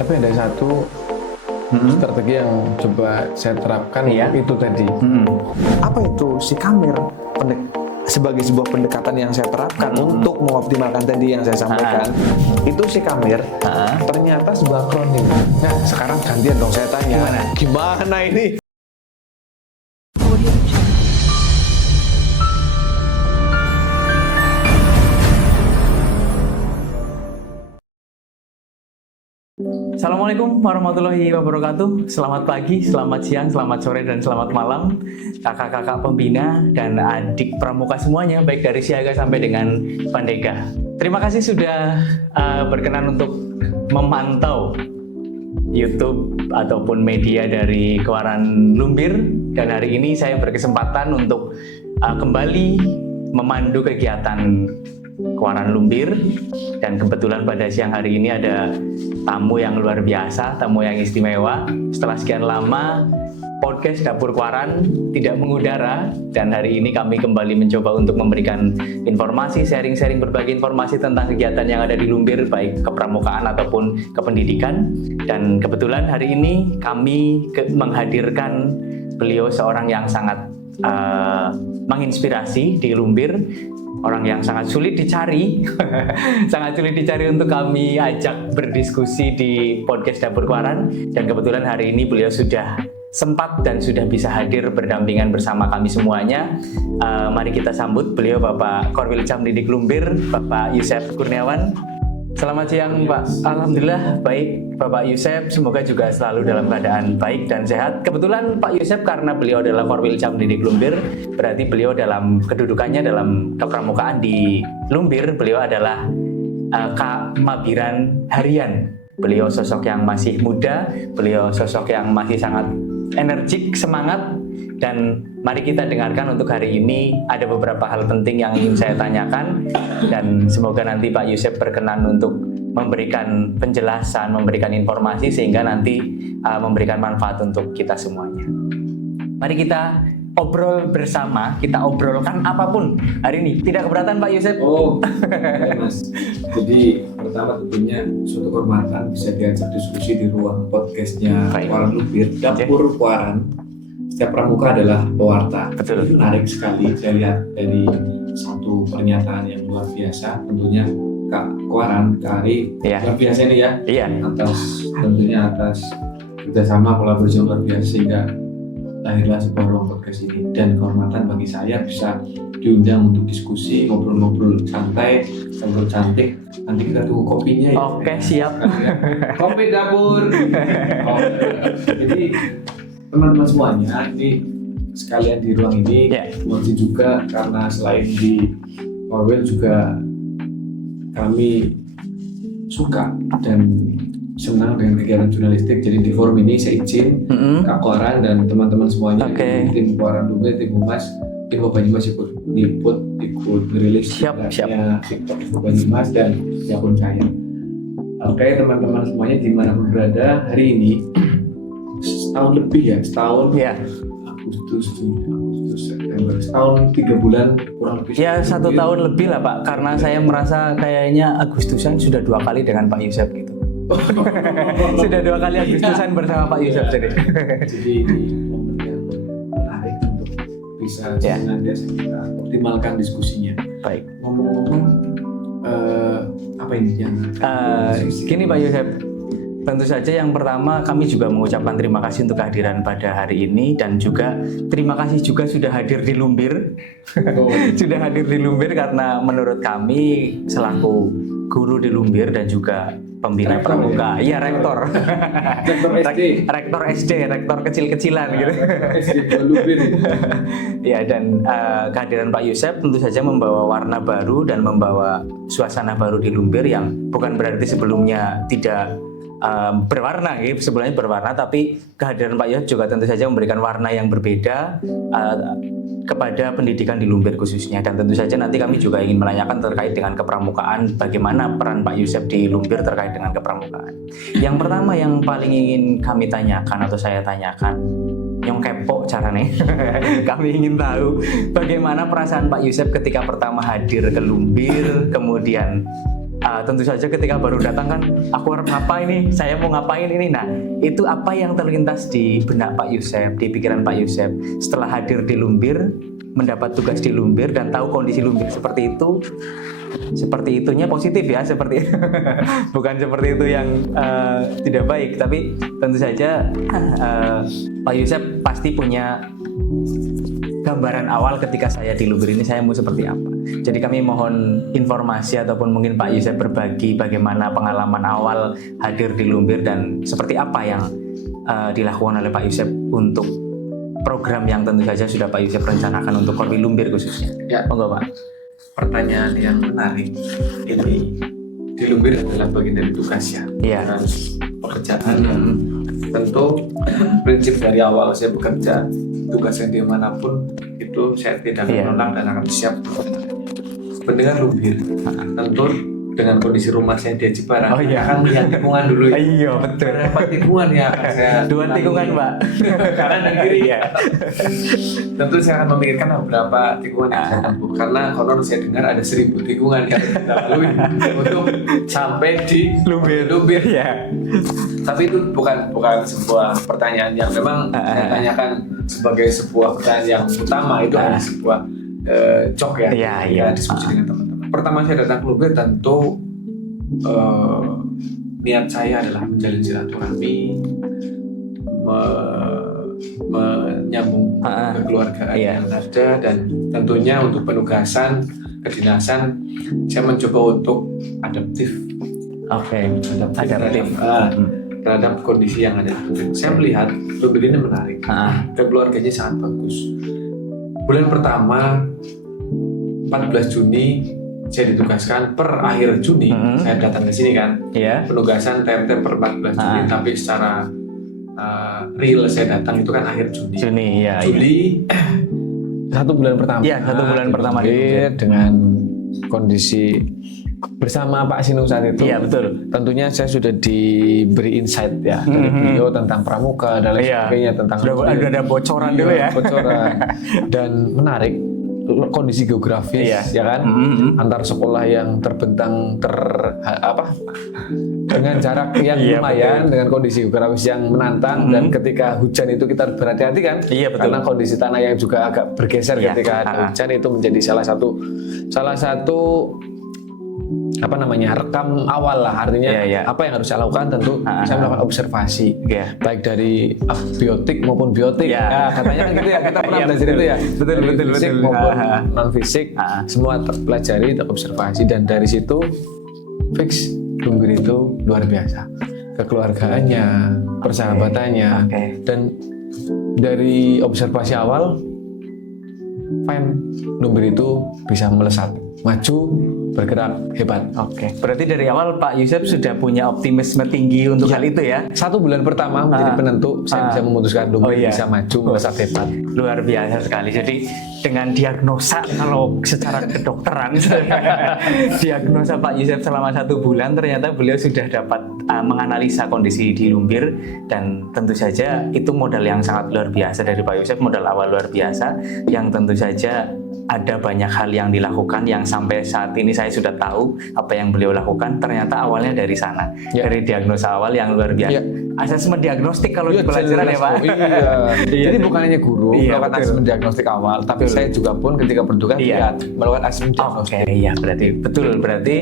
Tapi ada satu strategi yang coba saya terapkan itu tadi. Apa itu si Kamir? Sebagai sebuah pendekatan yang saya terapkan untuk mengoptimalkan tadi yang saya sampaikan, itu si Kamir ternyata sebuah akronim. Nah, sekarang gantian dong saya tanya, gimana ini? Assalamualaikum warahmatullahi wabarakatuh. Selamat pagi, selamat siang, selamat sore, dan selamat malam kakak-kakak pembina dan adik pramuka semuanya, baik dari siaga sampai dengan pandega. Terima kasih sudah berkenan untuk memantau YouTube ataupun media dari Kewaran Lumbir. Dan hari ini saya berkesempatan untuk kembali memandu kegiatan Kewaran Lumbir, dan kebetulan pada siang hari ini ada tamu yang luar biasa, tamu yang istimewa. Setelah sekian lama podcast Dapur Kewaran tidak mengudara, dan hari ini kami kembali mencoba untuk memberikan informasi, sharing-sharing berbagai informasi tentang kegiatan yang ada di Lumbir, baik kepramukaan ataupun kependidikan. Dan kebetulan hari ini kami menghadirkan beliau, seorang yang sangat menginspirasi di Lumbir, orang yang sangat sulit dicari, sangat sulit dicari untuk kami ajak berdiskusi di podcast Dapur Kewaran. Dan kebetulan hari ini beliau sudah sempat dan sudah bisa hadir berdampingan bersama kami semuanya. Mari kita sambut beliau, Bapak Korwil Camdidik Lumbir, Bapak Yusef Kurniawan. Selamat siang, Pak. Alhamdulillah baik, Bapak Yusef. Semoga juga selalu dalam keadaan baik dan sehat. Kebetulan Pak Yusef, karena beliau adalah Korwil Camdidik Lumbir, berarti beliau dalam kedudukannya dalam kepramukaan di Lumbir, beliau adalah Kamabiran Harian. Beliau sosok yang masih muda, beliau sosok yang masih sangat energik, semangat. Dan mari kita dengarkan untuk hari ini ada beberapa hal penting yang ingin saya tanyakan, dan semoga nanti Pak Yusef berkenan untuk memberikan penjelasan, memberikan informasi sehingga nanti memberikan manfaat untuk kita semuanya. Mari kita obrol bersama, kita obrolkan apapun hari ini. Tidak keberatan Pak Yusef? Oh, ya Mas. Jadi pertama tentunya suatu kehormatan bisa diajak diskusi di ruang podcastnya Kewaran Lumbir, Dapur Kewaran. Setiap pramuka adalah pewarta. Betul. Menarik sekali saya lihat dari satu pernyataan yang luar biasa. Tentunya Kak Kewaran, Kak Ari, luar biasa ini ya. Iya. Tentunya atas kerjasama kolaborasi yang luar biasa sehingga lahirlah sebuah ruang podcast ini. Dan kehormatan bagi saya bisa diundang untuk diskusi, ngobrol-ngobrol santai, ngobrol cantik. Nanti kita tunggu kopinya ya. Oke, siap. Kopi dapur. Jadi teman-teman semuanya, ini sekalian di ruang ini masih juga karena selain di Korwil juga kami suka dan senang dengan kegiatan jurnalistik. Jadi di forum ini saya izin Kak Kewaran dan teman-teman semuanya, tim Kewaran Lumbir, tim Humas, tim Banyumas ikut merilis TikTok Banyumas dan akun saya. Oke, teman-teman semuanya dimanapun berada, hari ini setahun lebih ya, Agustus, September, setahun 3 bulan kurang lebih. Ya, 1 tahun lebih lah Pak, karena saya merasa kayaknya Agustusan sudah 2 kali dengan Pak Yusef gitu. Sudah 2 kali Agustusan bersama Pak Yusef jadi. Jadi ini momen yang menarik untuk bisa senantiasa kita optimalkan diskusinya. Baik. Ngomong-ngomong, apa ini yang? Gini Pak Yusef. Tentu saja yang pertama kami juga mengucapkan terima kasih untuk kehadiran pada hari ini, dan juga terima kasih juga sudah hadir di Lumbir. Sudah hadir di Lumbir karena menurut kami selaku guru di Lumbir dan juga pembina pramuka, ya rektor. Rektor SD, rektor kecil-kecilan gitu. Ya, dan kehadiran Pak Yusef tentu saja membawa warna baru dan membawa suasana baru di Lumbir, yang bukan berarti sebelumnya tidak berwarna, sebelumnya berwarna, tapi kehadiran Pak Yusef juga tentu saja memberikan warna yang berbeda kepada pendidikan di Lumbir khususnya. Dan tentu saja nanti kami juga ingin menanyakan terkait dengan kepramukaan, bagaimana peran Pak Yusef di Lumbir terkait dengan kepramukaan. Yang pertama yang paling ingin kami tanyakan atau saya tanyakan, yang kepo caranya, kami ingin tahu bagaimana perasaan Pak Yusef ketika pertama hadir ke Lumbir, kemudian tentu saja ketika baru datang kan, aku harus ngapain ini, saya mau ngapain ini. Nah, itu apa yang terlintas di benak Pak Yusef, di pikiran Pak Yusef setelah hadir di Lumbir, mendapat tugas di Lumbir dan tahu kondisi Lumbir seperti itu. Seperti itunya positif ya, seperti bukan seperti itu yang tidak baik, tapi tentu saja Pak Yusef pasti punya gambaran awal ketika saya di Lumbir ini saya mau seperti apa. Jadi kami mohon informasi ataupun mungkin Pak Yusef berbagi bagaimana pengalaman awal hadir di Lumbir dan seperti apa yang dilakukan oleh Pak Yusef untuk program yang tentu saja sudah Pak Yusef rencanakan untuk Korwil Lumbir khususnya. Ya. Monggo Pak. Pertanyaan yang menarik ini, di Lumbir adalah bagian dari tugas ya, Iya. dan pekerjaan yang tentu prinsip dari awal saya bekerja tugasnya dimanapun itu saya tidak akan Iya. menolak dan akan siap mendengar Lumbir. Tentu dengan kondisi rumah saya di Jepara, Oh, iya. akan melihat tikungan dulu ya. Iya betul. Berapa tikungan ya akan saya Dua tikungan Pak. kanan dan kiri Iya. tentu saya akan memikirkan berapa tikungan yang saya tempuh karena konon saya dengar ada 1000 tikungan yang kita lalui untuk sampai di Lumbir. Iya. Tapi itu bukan sebuah pertanyaan yang memang saya tanyakan sebagai sebuah pertanyaan yang utama, itu hanya sebuah jok ya, Iya, ketika iya. diskusi dengan teman-teman. Pertama saya datang ke Lumbir tentu niat saya adalah menjalin silaturahmi, menyambung kekeluargaan Iya. yang ada, dan tentunya untuk penugasan kedinasan saya mencoba untuk adaptif Oke. Adaptif. terhadap kondisi yang ada di Lumbir. Saya melihat Lumbir ini menarik, keluarganya sangat bagus. Bulan pertama 14 Juni saya ditugaskan, per akhir Juni saya datang ke sini kan, Iya. penugasan TMT per 14 Juni, tapi secara real saya datang itu kan akhir Juni. Juni ya. Juli 1 bulan pertama. Iya, 1 bulan pertama di Lumbir dengan kondisi bersama Pak Sinung saat itu. Iya betul. Tentunya saya sudah diberi insight ya dari beliau tentang pramuka dan lain Iya. sebagainya, tentang Sudah ada bocoran dulu ya. bocoran. Dan menarik kondisi geografis Iya. ya kan, antar sekolah yang terbentang dengan jarak yang Iya, lumayan, betul. dengan kondisi geografis yang menantang, dan ketika hujan itu kita harus berhati-hati kan, Iya, betul. karena kondisi tanah yang juga agak bergeser Iya. ketika ada hujan, itu menjadi salah satu rekam awal lah, artinya Iya. apa yang harus saya lakukan. Tentu saya melakukan observasi Iya. baik dari biotik maupun biotik. Iya. Nah, katanya kan gitu ya, kita pernah Iya, belajar betul. itu ya. Betul, Dari betul, fisik betul. maupun non fisik, semua terpelajari, terobservasi, dan dari situ fix Lumbir itu luar biasa. Kekeluargaannya, persahabatannya, dan dari observasi awal, fine, Lumbir itu bisa melesat, maju, bergerak, hebat. Oke. Berarti dari awal Pak Yusef sudah punya optimisme tinggi untuk hal itu ya. 1 bulan pertama menjadi penentu, saya bisa memutuskan Lumbir bisa maju, melesat, hebat. Luar biasa sekali. Jadi dengan diagnosa, kalau secara kedokteran diagnosa Pak Yusef selama 1 bulan, ternyata beliau sudah dapat menganalisa kondisi di Lumbir, dan tentu saja itu modal yang sangat luar biasa dari Pak Yusef, modal awal luar biasa yang tentu saja ada banyak hal yang dilakukan yang sampai saat ini saya sudah tahu apa yang beliau lakukan. Ternyata awalnya dari sana, dari diagnosa awal yang luar biasa. Asesmen diagnostik kalau di pelajaran ya Pak. Jadi bukan hanya guru melakukan betul. asesmen diagnostik awal, tapi saya juga pun ketika bertugas melakukan asesmen diagnostik. Iya, berarti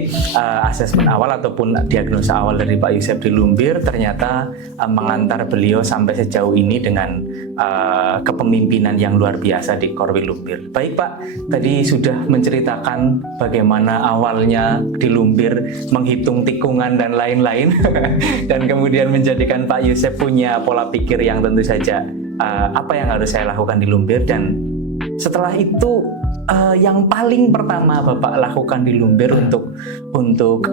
asesmen awal ataupun diagnosa awal dari Pak Yusef di Lumbir ternyata mengantar beliau sampai sejauh ini dengan kepemimpinan yang luar biasa di Korwil Lumbir. Baik Pak, tadi sudah menceritakan bagaimana awalnya di Lumbir menghitung tikungan dan lain-lain dan kemudian menjadikan Pak Yusef punya pola pikir yang tentu saja apa yang harus saya lakukan di Lumbir, dan setelah itu yang paling pertama Bapak lakukan di Lumbir untuk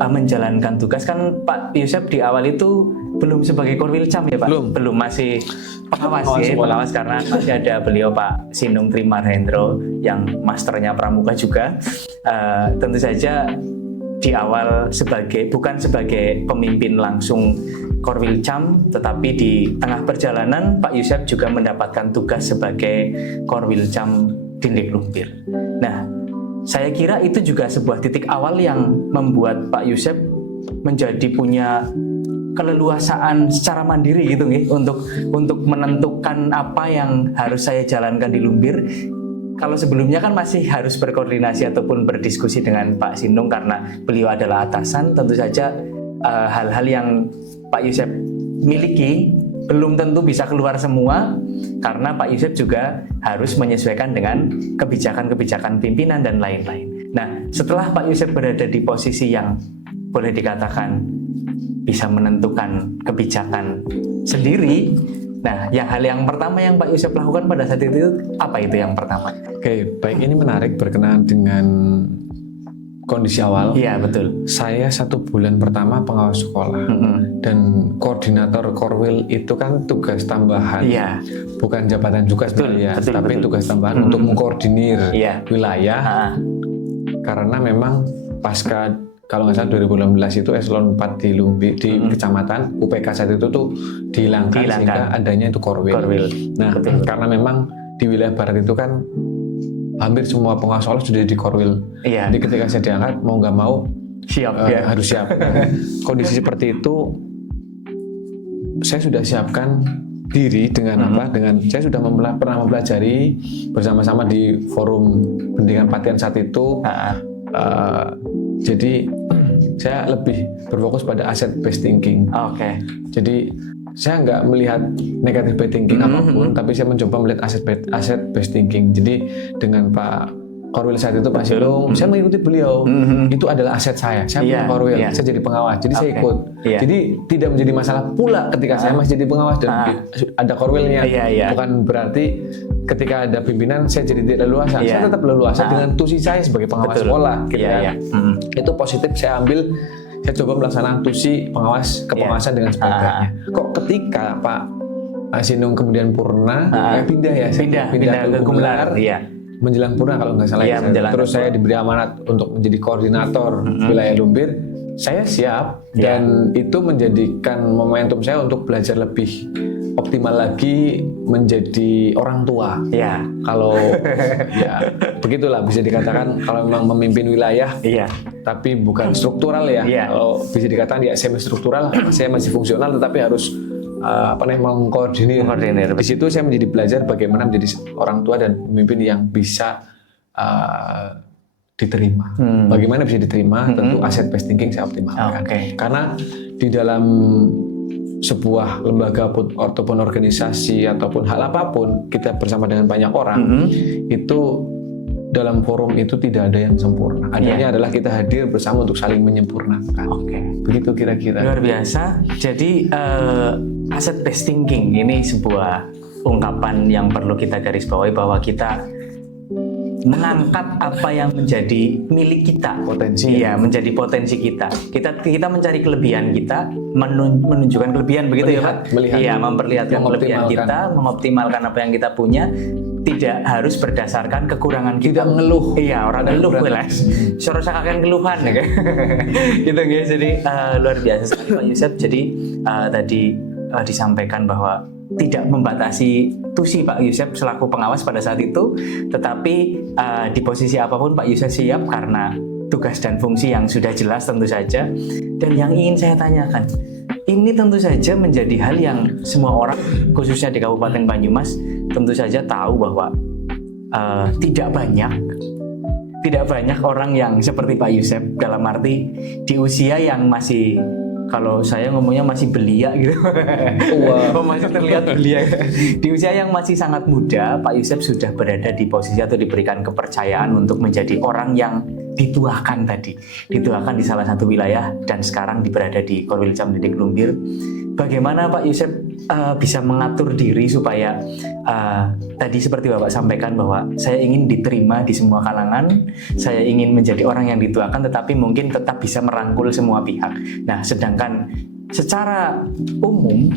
menjalankan tugas, kan Pak Yusef di awal itu belum sebagai Korwilcam ya Pak? Belum, masih pengawas karena masih ada beliau Pak Sinung Trimarhendro yang masternya pramuka juga. Tentu saja di awal bukan sebagai pemimpin langsung Korwilcam, tetapi di tengah perjalanan Pak Yusef juga mendapatkan tugas sebagai Korwilcam Dindik Lumbir. Nah, saya kira itu juga sebuah titik awal yang membuat Pak Yusef menjadi punya keleluasaan secara mandiri gitu nih, untuk menentukan apa yang harus saya jalankan di Lumbir. Kalau sebelumnya kan masih harus berkoordinasi ataupun berdiskusi dengan Pak Sinung karena beliau adalah atasan, tentu saja hal-hal yang Pak Yusef miliki belum tentu bisa keluar semua karena Pak Yusef juga harus menyesuaikan dengan kebijakan-kebijakan pimpinan dan lain-lain. Nah, setelah Pak Yusef berada di posisi yang boleh dikatakan bisa menentukan kebijakan sendiri, nah, hal yang pertama yang Pak Yusef lakukan pada saat itu apa itu yang pertama? Oke, baik, ini menarik berkenaan dengan kondisi awal. Iya, betul. Saya 1 bulan pertama pengawas sekolah dan koordinator Korwil itu kan tugas tambahan, bukan jabatan juga sebenarnya, tapi tugas tambahan untuk mengkoordinir wilayah. Karena memang pasca kalau nggak salah 2016 itu eselon 4 di Lumbir, di kecamatan UPK saat itu tuh dihilangkan sehingga adanya itu Korwil. Nah, karena memang di wilayah barat itu kan hampir semua pengawas sekolah sudah di Korwil. Jadi ketika saya diangkat mau nggak mau harus siap. Kondisi seperti itu saya sudah siapkan diri dengan apa? Dengan saya sudah pernah mempelajari bersama-sama di forum pendidikan pelatihan saat itu. Jadi saya lebih berfokus pada asset based thinking. Jadi saya nggak melihat negatif based thinking apapun, tapi saya mencoba melihat asset based thinking. Jadi dengan Pak Korwil saat itu Pak Sinung, saya mengikuti beliau. Itu adalah aset saya. Saya punya Korwil, saya jadi pengawas. Jadi saya ikut. Jadi tidak menjadi masalah pula ketika saya masih jadi pengawas dan ada Korwilnya. Bukan berarti ketika ada pimpinan saya jadi tidak leluasa. Saya tetap leluasa dengan tusi saya sebagai pengawas sekolah. Itu positif saya ambil. Saya coba melaksanakan tusi pengawas kepengawasan dengan sebaik-baiknya. Kok ketika Pak Sinung kemudian purna, pindah ke Gumelar. Menjelang purna kalau nggak salah. Terus saya diberi amanat untuk menjadi koordinator wilayah Lumbir. Saya siap dan itu menjadikan momentum saya untuk belajar lebih optimal lagi menjadi orang tua. Kalau begitulah bisa dikatakan kalau memang memimpin wilayah, tapi bukan struktural Kalau bisa dikatakan semi struktural, saya masih fungsional tetapi harus mengkoordinir. Di situ saya menjadi belajar bagaimana menjadi orang tua dan pemimpin yang bisa diterima. Bagaimana bisa diterima? Tentu asset based thinking saya optimalkan. Karena di dalam sebuah lembaga ataupun organisasi ataupun hal apapun kita bersama dengan banyak orang, itu dalam forum itu tidak ada yang sempurna. Adanya adalah kita hadir bersama untuk saling menyempurnakan. Begitu kira-kira. Luar biasa. Jadi asset based thinking ini sebuah ungkapan yang perlu kita garis bawahi bahwa kita mengangkat apa yang menjadi milik kita, menjadi potensi kita. Kita mencari kelebihan kita, menunjukkan kelebihan begitu Pak? Memperlihatkan kelebihan kita, mengoptimalkan apa yang kita punya, tidak harus berdasarkan kekurangan kita. Tidak mengeluh. Orang ngeluh belas. Suruh sakakan keluhan gitu guys. Jadi luar biasa sekali Pak Yusef. Jadi tadi disampaikan bahwa tidak membatasi tusi Pak Yusef selaku pengawas pada saat itu, tetapi di posisi apapun Pak Yusef siap karena tugas dan fungsi yang sudah jelas tentu saja. Dan yang ingin saya tanyakan, ini tentu saja menjadi hal yang semua orang khususnya di Kabupaten Banyumas tentu saja tahu bahwa tidak banyak orang yang seperti Pak Yusef, dalam arti di usia yang masih, kalau saya ngomongnya masih belia gitu. Masih terlihat belia. Di usia yang masih sangat muda, Pak Yusef sudah berada di posisi atau diberikan kepercayaan untuk menjadi orang yang dituakan di salah satu wilayah dan sekarang berada di Korwil Camdidik Lumbir. Bagaimana Pak Yusef bisa mengatur diri supaya tadi seperti Bapak sampaikan bahwa saya ingin diterima di semua kalangan, saya ingin menjadi orang yang dituakan tetapi mungkin tetap bisa merangkul semua pihak. Nah, sedangkan secara umum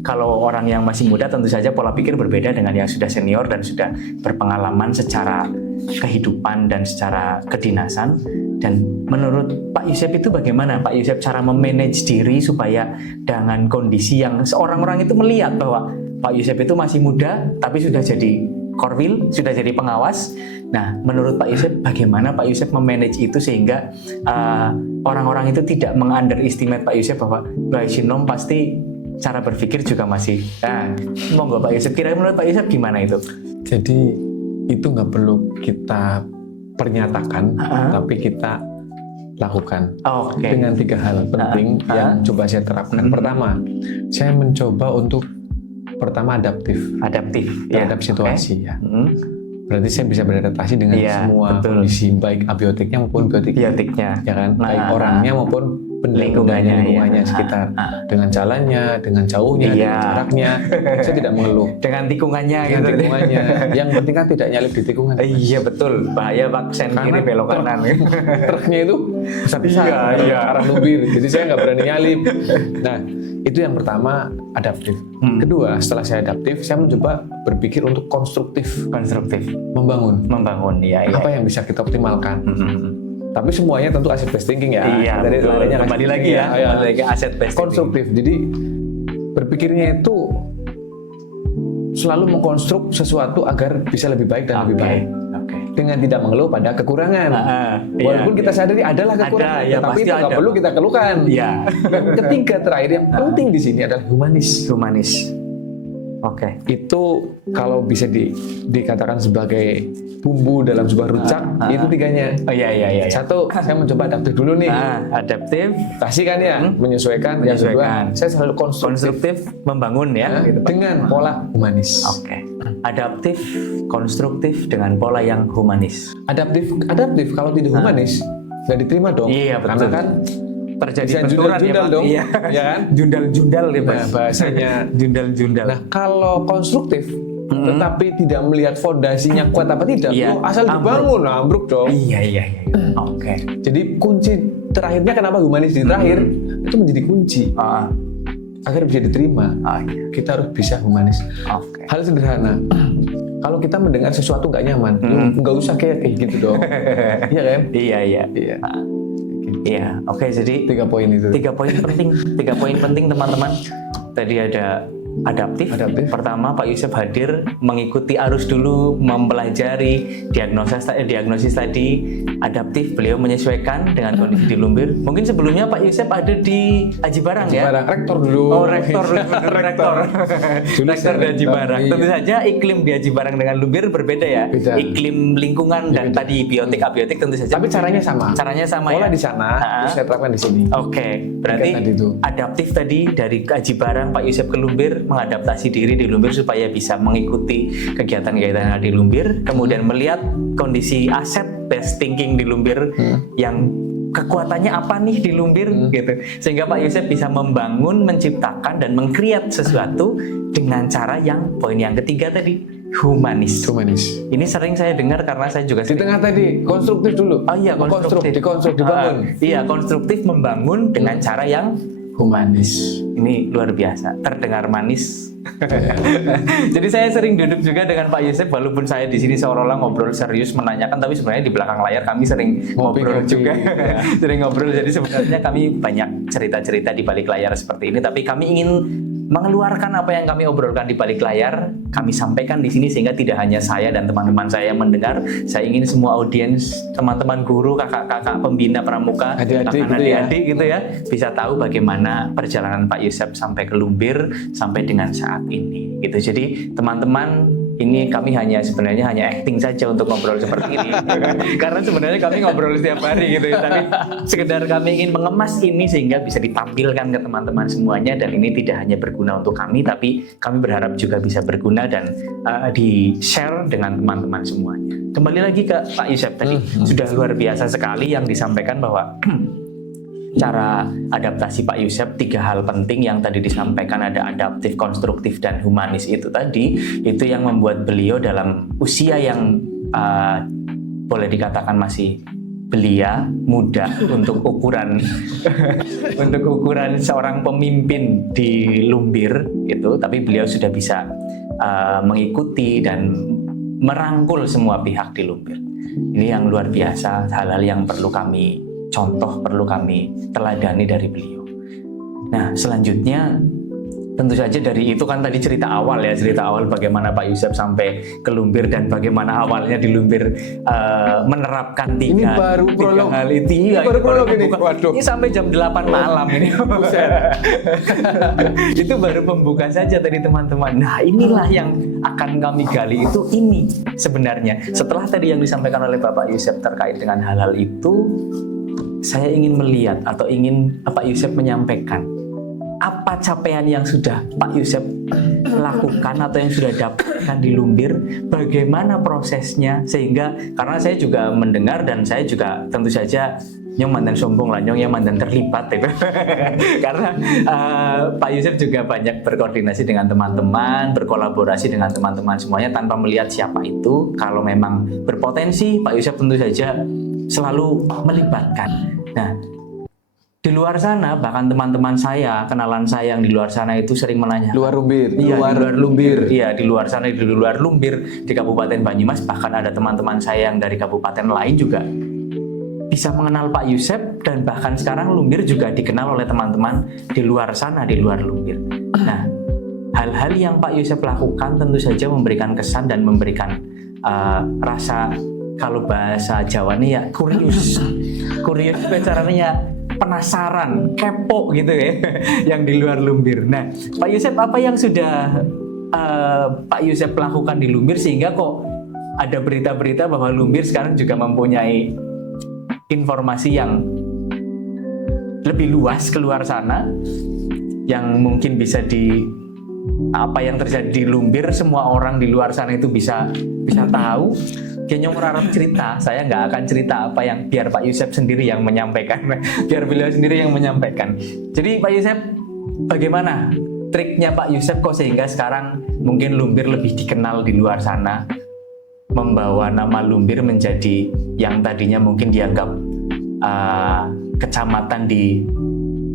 kalau orang yang masih muda tentu saja pola pikir berbeda dengan yang sudah senior dan sudah berpengalaman secara kehidupan dan secara kedinasan. Dan menurut Pak Yusef itu bagaimana Pak Yusef cara memanage diri supaya dengan kondisi yang orang-orang itu melihat bahwa Pak Yusef itu masih muda tapi sudah jadi Korwil, sudah jadi pengawas, Nah, menurut Pak Yusef, bagaimana Pak Yusef memanage itu sehingga orang-orang itu tidak meng-underestimate Pak Yusef bahwa Shinom pasti cara berpikir juga masih. Nah, monggo Pak Yusef, kira-kira menurut Pak Yusef gimana itu? Jadi itu nggak perlu kita pernyatakan, tapi kita lakukan dengan 3 hal penting yang coba saya terapkan. Pertama, saya mencoba untuk adaptif terhadap situasi ya. Berarti saya bisa beradaptasi dengan semua kondisi, baik abiotiknya maupun biotiknya, ya kan? Baik orangnya maupun lingkungannya sekitar, dengan jalannya, dengan jauhnya, dengan jaraknya, saya tidak mengeluh. Dengan tikungannya, Yang penting kan tidak nyalip di tikungan. Iya betul, bahaya Pak, sen kiri belok kanan. Truknya itu besar arah Lumbir, jadi saya nggak berani nyalip. Nah, itu yang pertama, adaptif. Kedua, setelah saya adaptif, saya mencoba berpikir untuk konstruktif, membangun, apa yang bisa kita optimalkan. Tapi semuanya tentu asset based thinking ya. Iya, dari larinya kembali lagi ya, kembali lagi asset based konstruktif. Jadi berpikirnya itu selalu mengkonstruk sesuatu agar bisa lebih baik dan lebih baik. Dengan tidak mengeluh pada kekurangan. Walaupun kita sadari adalah kekurangan, tapi itu nggak perlu kita keluhkan. Dan ketiga terakhir yang penting di sini adalah humanis. Itu kalau bisa dikatakan sebagai bumbu dalam sebuah rujak, itu 3-nya. Satu, saya mencoba adaptif dulu nih. Adaptif, kasih kan ya, menyesuaikan. Yang kedua, saya selalu konstruktif membangun ya, gitu, dengan pola humanis. Adaptif, konstruktif dengan pola yang humanis. Adaptif kalau tidak humanis nggak diterima dong. Karena kan terjadi benturan ya, dong. Ya kan? Jundal-jundal ya, Mas. Bahasanya jundal-jundal. Nah, kalau konstruktif tetapi tidak melihat fondasinya kuat apa tidak, asal dibangun ambruk dong. Jadi kunci terakhirnya kenapa humanis di terakhir itu menjadi kunci agar bisa diterima. Kita harus bisa humanis. Hal sederhana. Kalau kita mendengar sesuatu nggak nyaman, nggak usah kayak gitu dong. Iya kan? Iya, jadi 3 poin itu. 3 poin penting teman-teman. Tadi ada adaptif. Pertama, Pak Yusef hadir mengikuti arus dulu, mempelajari diagnosis tadi. Adaptif, beliau menyesuaikan dengan kondisi di Lumbir. Mungkin sebelumnya Pak Yusef ada di Aji Barang ya? Rektor dulu. Rektor di Aji Barang. Tentu saja iklim di Aji Barang dengan Lumbir berbeda ya. Iklim lingkungan dan tadi biotik abiotik tentu saja. Tapi caranya sama. Pola di sana, terus saya terapkan di sini. Berarti adaptif tadi dari Aji Barang Pak Yusef ke Lumbir, mengadaptasi diri di Lumbir supaya bisa mengikuti kegiatan-kegiatan yang ada di Lumbir, kemudian melihat kondisi aset based thinking di Lumbir yang kekuatannya apa nih di Lumbir gitu, sehingga Pak Yusef bisa membangun, menciptakan dan meng-create sesuatu dengan cara yang poin yang ketiga tadi, humanis. Ini sering saya dengar karena saya juga di tengah tadi konstruktif dulu. Konstruktif dibangun. Konstruktif membangun dengan cara yang humanis. Ini luar biasa, terdengar manis. Jadi saya sering duduk juga dengan Pak Yusef, walaupun saya di sini seolah-olah ngobrol serius menanyakan, tapi sebenarnya di belakang layar kami sering ngobrol juga. Sering ngobrol. Jadi sebenarnya kami banyak cerita-cerita di balik layar seperti ini, tapi kami ingin mengeluarkan apa yang kami obrolkan di balik layar, kami sampaikan di sini sehingga tidak hanya saya dan teman-teman saya yang mendengar. Saya ingin semua audiens, teman-teman guru, kakak-kakak pembina pramuka, adik-adik gitu ya, bisa tahu bagaimana perjalanan Pak Yusef sampai ke Lumbir sampai dengan saat ini. Gitu. Jadi teman-teman, ini kami sebenarnya hanya acting saja untuk ngobrol seperti ini. Karena sebenarnya kami ngobrol setiap hari gitu ya. Tapi sekedar kami ingin mengemas ini sehingga bisa ditampilkan ke teman-teman semuanya, dan ini tidak hanya berguna untuk kami, tapi kami berharap juga bisa berguna dan di-share dengan teman-teman semuanya. Kembali lagi ke Pak Yusef tadi, sudah luar biasa sekali yang disampaikan bahwa cara adaptasi Pak Yusef, 3 hal penting yang tadi disampaikan, ada adaptif, konstruktif, dan humanis itu tadi, itu yang membuat beliau dalam usia yang boleh dikatakan masih belia, muda untuk ukuran untuk ukuran seorang pemimpin di Lumbir itu, tapi beliau sudah bisa mengikuti dan merangkul semua pihak di Lumbir. Ini yang luar biasa, hal-hal yang perlu kami contoh, perlu kami teladani dari beliau. Nah, selanjutnya tentu saja dari itu kan tadi cerita awal bagaimana Pak Yusef sampai ke Lumbir dan bagaimana awalnya di Lumbir menerapkan Ini baru prolog. hal itu. Baru prolog ini. Waduh. Ini sampai jam 8 malam ini. Itu baru pembuka saja tadi teman-teman. Nah, inilah yang akan kami gali itu ini sebenarnya. Setelah tadi yang disampaikan oleh Bapak Yusef terkait dengan hal-hal itu, saya ingin melihat atau ingin Pak Yusef menyampaikan apa capaian yang sudah Pak Yusef lakukan atau yang sudah dapatkan di Lumbir, bagaimana prosesnya, sehingga karena saya juga mendengar dan saya juga tentu saja nyong mandan sombong lah, nyong yang mandan terlibat itu. Karena Pak Yusef juga banyak berkoordinasi dengan teman-teman, berkolaborasi dengan teman-teman semuanya tanpa melihat siapa itu. Kalau memang berpotensi, Pak Yusef tentu saja selalu melibatkan. Nah, di luar sana, bahkan teman-teman saya, kenalan saya yang di luar sana itu sering menanya. Luar Lumbir. Iya, luar di luar Lumbir. Iya, di luar sana, di luar Lumbir, di Kabupaten Banyumas, bahkan ada teman-teman saya yang dari kabupaten lain juga bisa mengenal Pak Yusef, dan bahkan sekarang Lumbir juga dikenal oleh teman-teman di luar sana, di luar Lumbir. Nah, hal-hal yang Pak Yusef lakukan tentu saja memberikan kesan dan memberikan rasa, kalau bahasa Jawanya ya kurius. Kurius itu caranya ya penasaran, kepo gitu ya, yang di luar Lumbir. Nah, Pak Yusef, apa yang sudah Pak Yusef lakukan di Lumbir sehingga kok ada berita-berita bahwa Lumbir sekarang juga mempunyai informasi yang lebih luas keluar sana, yang mungkin bisa apa yang terjadi di Lumbir, semua orang di luar sana itu bisa tahu. Kayaknya ngarep cerita, saya nggak akan cerita apa yang biar Pak Yusef sendiri yang menyampaikan, biar beliau sendiri yang menyampaikan. Jadi Pak Yusef, bagaimana triknya Pak Yusef kok sehingga sekarang mungkin Lumbir lebih dikenal di luar sana, membawa nama Lumbir menjadi yang tadinya mungkin dianggap kecamatan di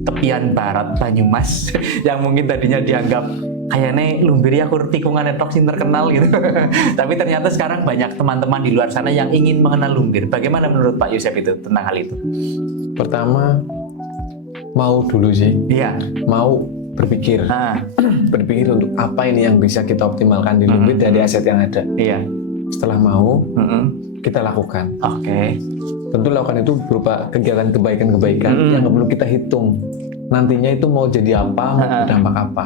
tepian barat Banyumas, yang mungkin tadinya dianggap kayaknya Lumbir ya kur tikungan netok sing terkenal gitu. Tapi ternyata sekarang banyak teman-teman di luar sana yang ingin mengenal Lumbir. Bagaimana menurut Pak Yusef itu tentang hal itu? Pertama, mau dulu sih. Iya. Mau berpikir. Berpikir untuk apa ini yang bisa kita optimalkan di Lumbir dari aset yang ada. Iya. Setelah mau, kita lakukan. Oke. Tentu lakukan itu berupa kegiatan kebaikan-kebaikan yang perlu kita hitung. Nantinya itu mau jadi apa, mau berdampak apa.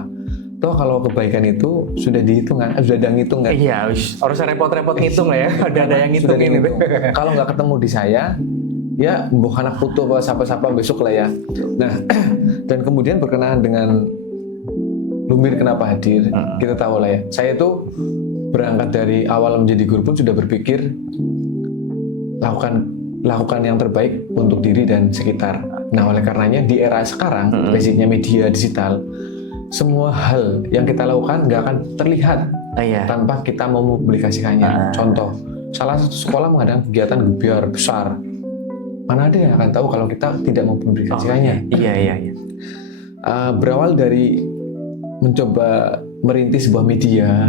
Toh kalau kebaikan itu sudah dihitung kan, sudah ada ngitung kan? Iya, harus repot-repot ngitung lah ya. Ada yang ngitungin itu. Kalau nggak ketemu di saya, ya mbok anak putu apa siapa-siapa besok lah ya. Nah, dan kemudian berkenaan dengan Lumbir kenapa hadir, kita tahu lah ya. Saya itu berangkat dari awal menjadi guru pun sudah berpikir lakukan yang terbaik untuk diri dan sekitar. Nah, oleh karenanya di era sekarang, basicnya media digital, semua hal yang kita lakukan nggak akan terlihat tanpa kita mau mempublikasikannya. Contoh, salah satu sekolah mengadakan kegiatan gebiar besar. Mana ada yang akan tahu kalau kita tidak mempublikasikannya? Iya. Berawal dari mencoba merintis sebuah media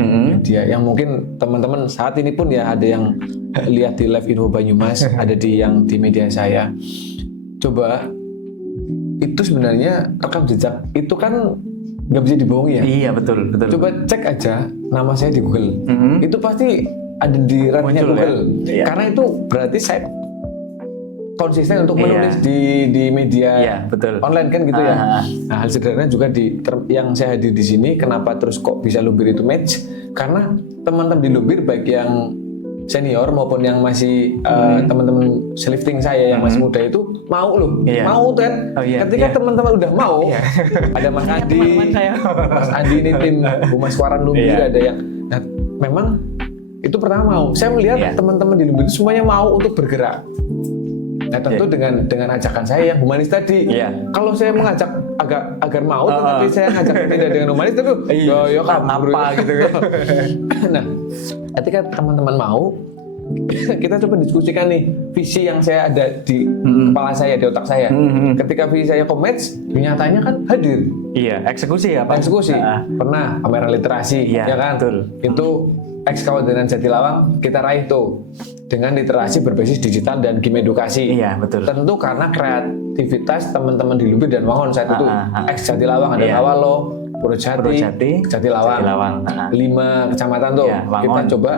yang mungkin teman-teman saat ini pun ya ada yang lihat di Live Info Banyumas, ada di media saya. Coba itu sebenarnya rekam jejak itu kan nggak bisa dibohongi ya. Iya betul. Coba cek aja nama saya di Google, itu pasti ada di ranahnya Google. Ya? Karena itu berarti saya konsisten untuk menulis di media online kan gitu ya. Nah, hal sederhana juga yang saya hadir di sini, kenapa terus kok bisa Lumbir itu match? Karena teman-teman di Lumbir baik yang senior maupun yang masih teman-teman selifting saya yang masih muda itu mau loh, mau kan. Ketika teman-teman udah mau, ada Mas Andi ini tim Humas Waran Lumbir, ada yang, nah memang itu pertama mau. Saya melihat teman-teman di Lumbir itu semuanya mau untuk bergerak. Nah tentu dengan ajakan saya yang humanis tadi. Kalau saya mengajak agar mau, tapi saya ngajak tidak dengan humanis itu, yo apa gitu kan. Nah, ketika teman-teman mau, kita coba diskusikan nih visi yang saya ada di kepala saya, di otak saya. Ketika visi saya match, nyatanya kan hadir. Iya, eksekusi ya Pak. Eksekusi. Pernah pameran literasi, ya kan? Betul. Itu Kabupaten Jatilawang kita raih tuh dengan literasi berbasis digital dan game edukasi. Iya, betul. Tentu karena kreativitas teman-teman di Lumbir dan Wangon saat itu. Jatilawang ada Nawalo, Purwojati, Jatilawang. 5 kecamatan tuh. Ya, Wangon. Kita coba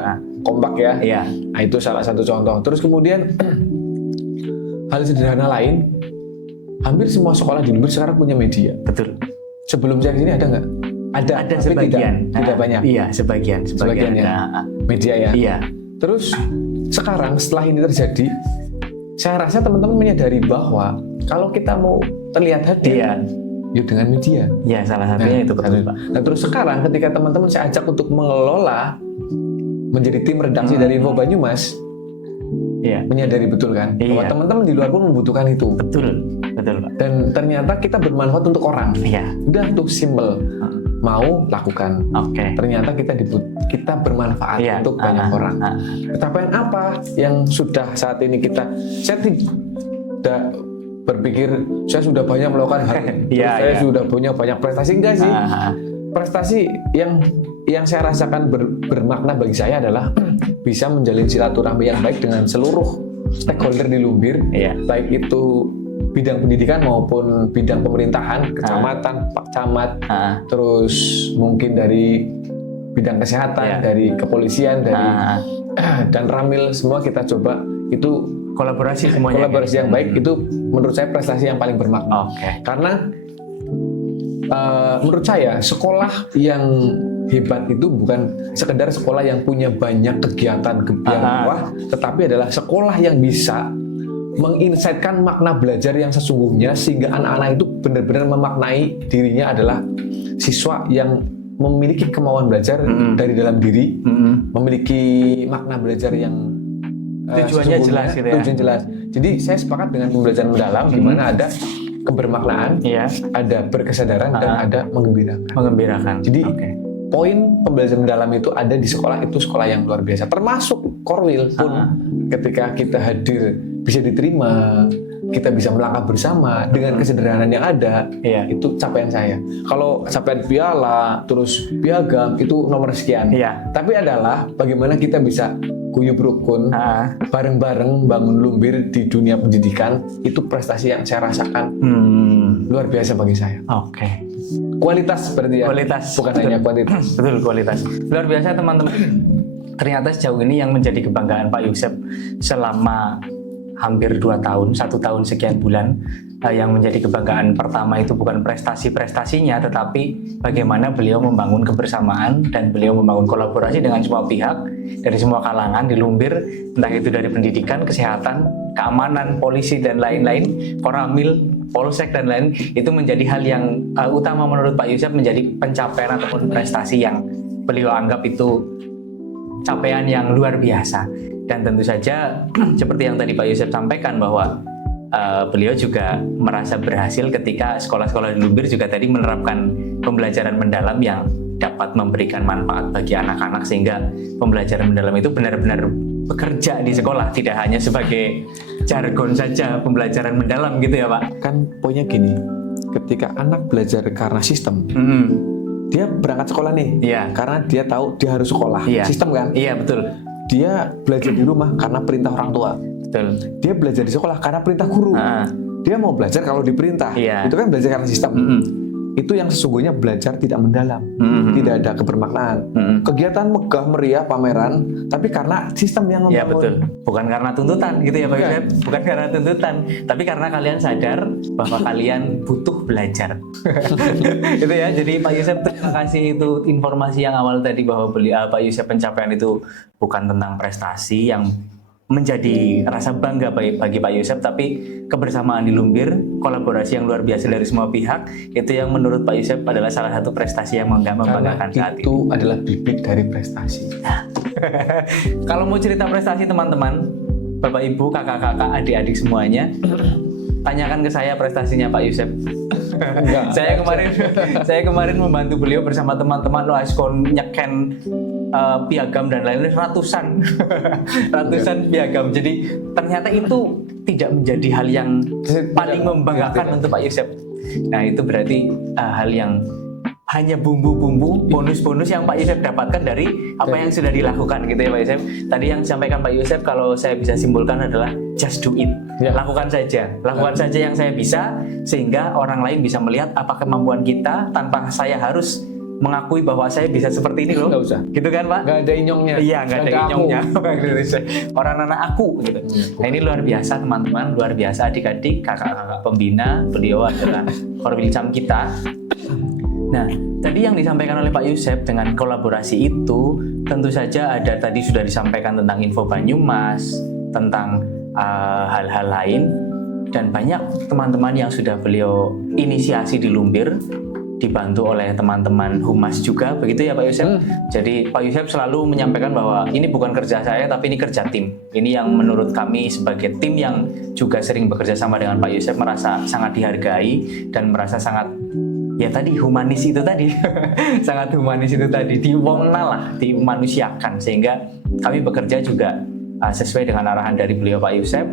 kompak ya. Iya. Nah, itu salah satu contoh. Terus kemudian hal sederhana lain, hampir semua sekolah di Lumbir sekarang punya media. Betul. Sebelum saya kesini ada nggak? Ada tapi sebagian. tidak banyak. Iya, sebagian ya. Media ya. Iya. Terus sekarang setelah ini terjadi, saya rasa teman-teman menyadari bahwa kalau kita mau terlihat hadir, yuk dengan media. Iya, salah satunya itu betul, Pak. Nah, terus sekarang ketika teman-teman saya ajak untuk mengelola menjadi tim redaksi dari Info Banyumas, menyadari betul kan bahwa teman-teman di luar pun membutuhkan itu. Betul, Pak. Dan ternyata kita bermanfaat untuk orang. Iya. Udah tuh simple. Mau lakukan. Oke. Ternyata kita bermanfaat untuk banyak orang. Pencapaian apa yang sudah saat ini saya tidak berpikir saya sudah banyak melakukan hal saya sudah punya banyak prestasi, enggak sih. Prestasi yang saya rasakan bermakna bagi saya adalah bisa menjalin silaturahmi yang baik dengan seluruh stakeholder di Lumbir, baik itu bidang pendidikan maupun bidang pemerintahan, kecamatan, Pak Camat, terus mungkin dari bidang kesehatan, dari kepolisian, dari dan Ramil, semua kita coba itu kolaborasi semuanya. Kolaborasi yang baik itu menurut saya prestasi yang paling bermakna. Karena menurut saya sekolah yang hebat itu bukan sekedar sekolah yang punya banyak kegiatan mewah, tetapi adalah sekolah yang bisa menginsightkan makna belajar yang sesungguhnya sehingga anak-anak itu benar-benar memaknai dirinya adalah siswa yang memiliki kemauan belajar dari dalam diri, memiliki makna belajar yang tujuannya jelas gitu ya. Tujuan jelas. Jadi saya sepakat dengan pembelajaran mendalam di mana ada kebermaknaan, ada berkesadaran dan ada mengembirakan. Jadi poin pembelajaran mendalam itu ada di sekolah, itu sekolah yang luar biasa. Termasuk Korwil pun ketika kita hadir bisa diterima, kita bisa melangkah bersama dengan kesederhanaan yang ada, itu capaian saya. Kalau capaian piala, terus piagam itu nomor sekian. Tapi adalah bagaimana kita bisa guyub rukun, bareng-bareng bangun Lumbir di dunia pendidikan, itu prestasi yang saya rasakan luar biasa bagi saya. Kualitas berarti ya? Kualitas. Bukan hanya kuantitas. Betul, kualitas. Luar biasa teman-teman. Ternyata sejauh ini yang menjadi kebanggaan Pak Yusef selama hampir 2 tahun, 1 tahun sekian bulan, yang menjadi kebanggaan pertama itu bukan prestasi-prestasinya, tetapi bagaimana beliau membangun kebersamaan dan beliau membangun kolaborasi dengan semua pihak, dari semua kalangan di Lumbir, entah itu dari pendidikan, kesehatan, keamanan, polisi, dan lain-lain, Koramil, Polsek, dan lain, itu menjadi hal yang utama menurut Pak Yusef, menjadi pencapaian ataupun prestasi yang beliau anggap itu capaian yang luar biasa. Dan tentu saja seperti yang tadi Pak Yusef sampaikan bahwa beliau juga merasa berhasil ketika sekolah-sekolah di Lumbir juga tadi menerapkan pembelajaran mendalam yang dapat memberikan manfaat bagi anak-anak, sehingga pembelajaran mendalam itu benar-benar bekerja di sekolah, tidak hanya sebagai jargon saja pembelajaran mendalam gitu ya Pak. Kan poinnya gini, ketika anak belajar karena sistem, dia berangkat sekolah nih, karena dia tahu dia harus sekolah, sistem kan? Iya, betul. Dia belajar di rumah karena perintah orang tua. Betul. Dia belajar di sekolah karena perintah guru. Dia mau belajar kalau diperintah. Itu kan belajar karena sistem. Itu yang sesungguhnya belajar tidak mendalam, tidak ada kebermaknaan. Kegiatan megah meriah pameran, tapi karena sistem yang membangun. Iya, betul. Bukan karena tuntutan gitu ya Pak Yusef. Bukan karena tuntutan, tapi karena kalian sadar bahwa kalian butuh belajar. Gitu ya. Jadi Pak Yusef, terima kasih itu informasi yang awal tadi bahwa Pak Yusef pencapaian itu bukan tentang prestasi yang menjadi rasa bangga bagi Pak Yusef, tapi kebersamaan di Lumbir, kolaborasi yang luar biasa dari semua pihak, itu yang menurut Pak Yusef adalah salah satu prestasi yang membanggakan saat ini. Itu adalah bibit dari prestasi. Kalau mau cerita prestasi teman-teman, Bapak Ibu, kakak-kakak, adik-adik semuanya, tanyakan ke saya prestasinya Pak Yusef. Saya kemarin membantu beliau bersama teman-teman Loaskon nyeken piagam dan lain-lain ratusan piagam. Jadi ternyata itu tidak menjadi hal yang paling membanggakan untuk Pak Yusef. Nah, itu berarti hal yang hanya bumbu-bumbu, bonus-bonus yang Pak Yusef dapatkan dari apa yang sudah dilakukan gitu ya Pak Yusef. Tadi yang disampaikan Pak Yusef, kalau saya bisa simpulkan adalah just do it. Lakukan saja yang saya bisa, sehingga orang lain bisa melihat apa kemampuan kita tanpa saya harus mengakui bahwa saya bisa seperti ini loh. Nggak usah. Gitu kan Pak? Nggak ada inyongnya. Iya, nggak ada inyongnya. Orang anak aku gitu. Nah, ini luar biasa teman-teman, luar biasa adik-adik, kakak-kakak pembina. Beliau adalah Korwilcam kita. Nah, tadi yang disampaikan oleh Pak Yusef dengan kolaborasi itu, tentu saja ada tadi sudah disampaikan tentang info Banyumas, tentang hal-hal lain, dan banyak teman-teman yang sudah beliau inisiasi di Lumbir, dibantu oleh teman-teman humas juga, begitu ya Pak Yusef. Jadi Pak Yusef selalu menyampaikan bahwa ini bukan kerja saya, tapi ini kerja tim. Ini yang menurut kami sebagai tim yang juga sering bekerja sama dengan Pak Yusef merasa sangat dihargai dan merasa sangat, ya tadi humanis itu tadi, sangat humanis itu tadi, diwongna lah, dimanusiakan, sehingga kami bekerja juga sesuai dengan arahan dari beliau Pak Yusef.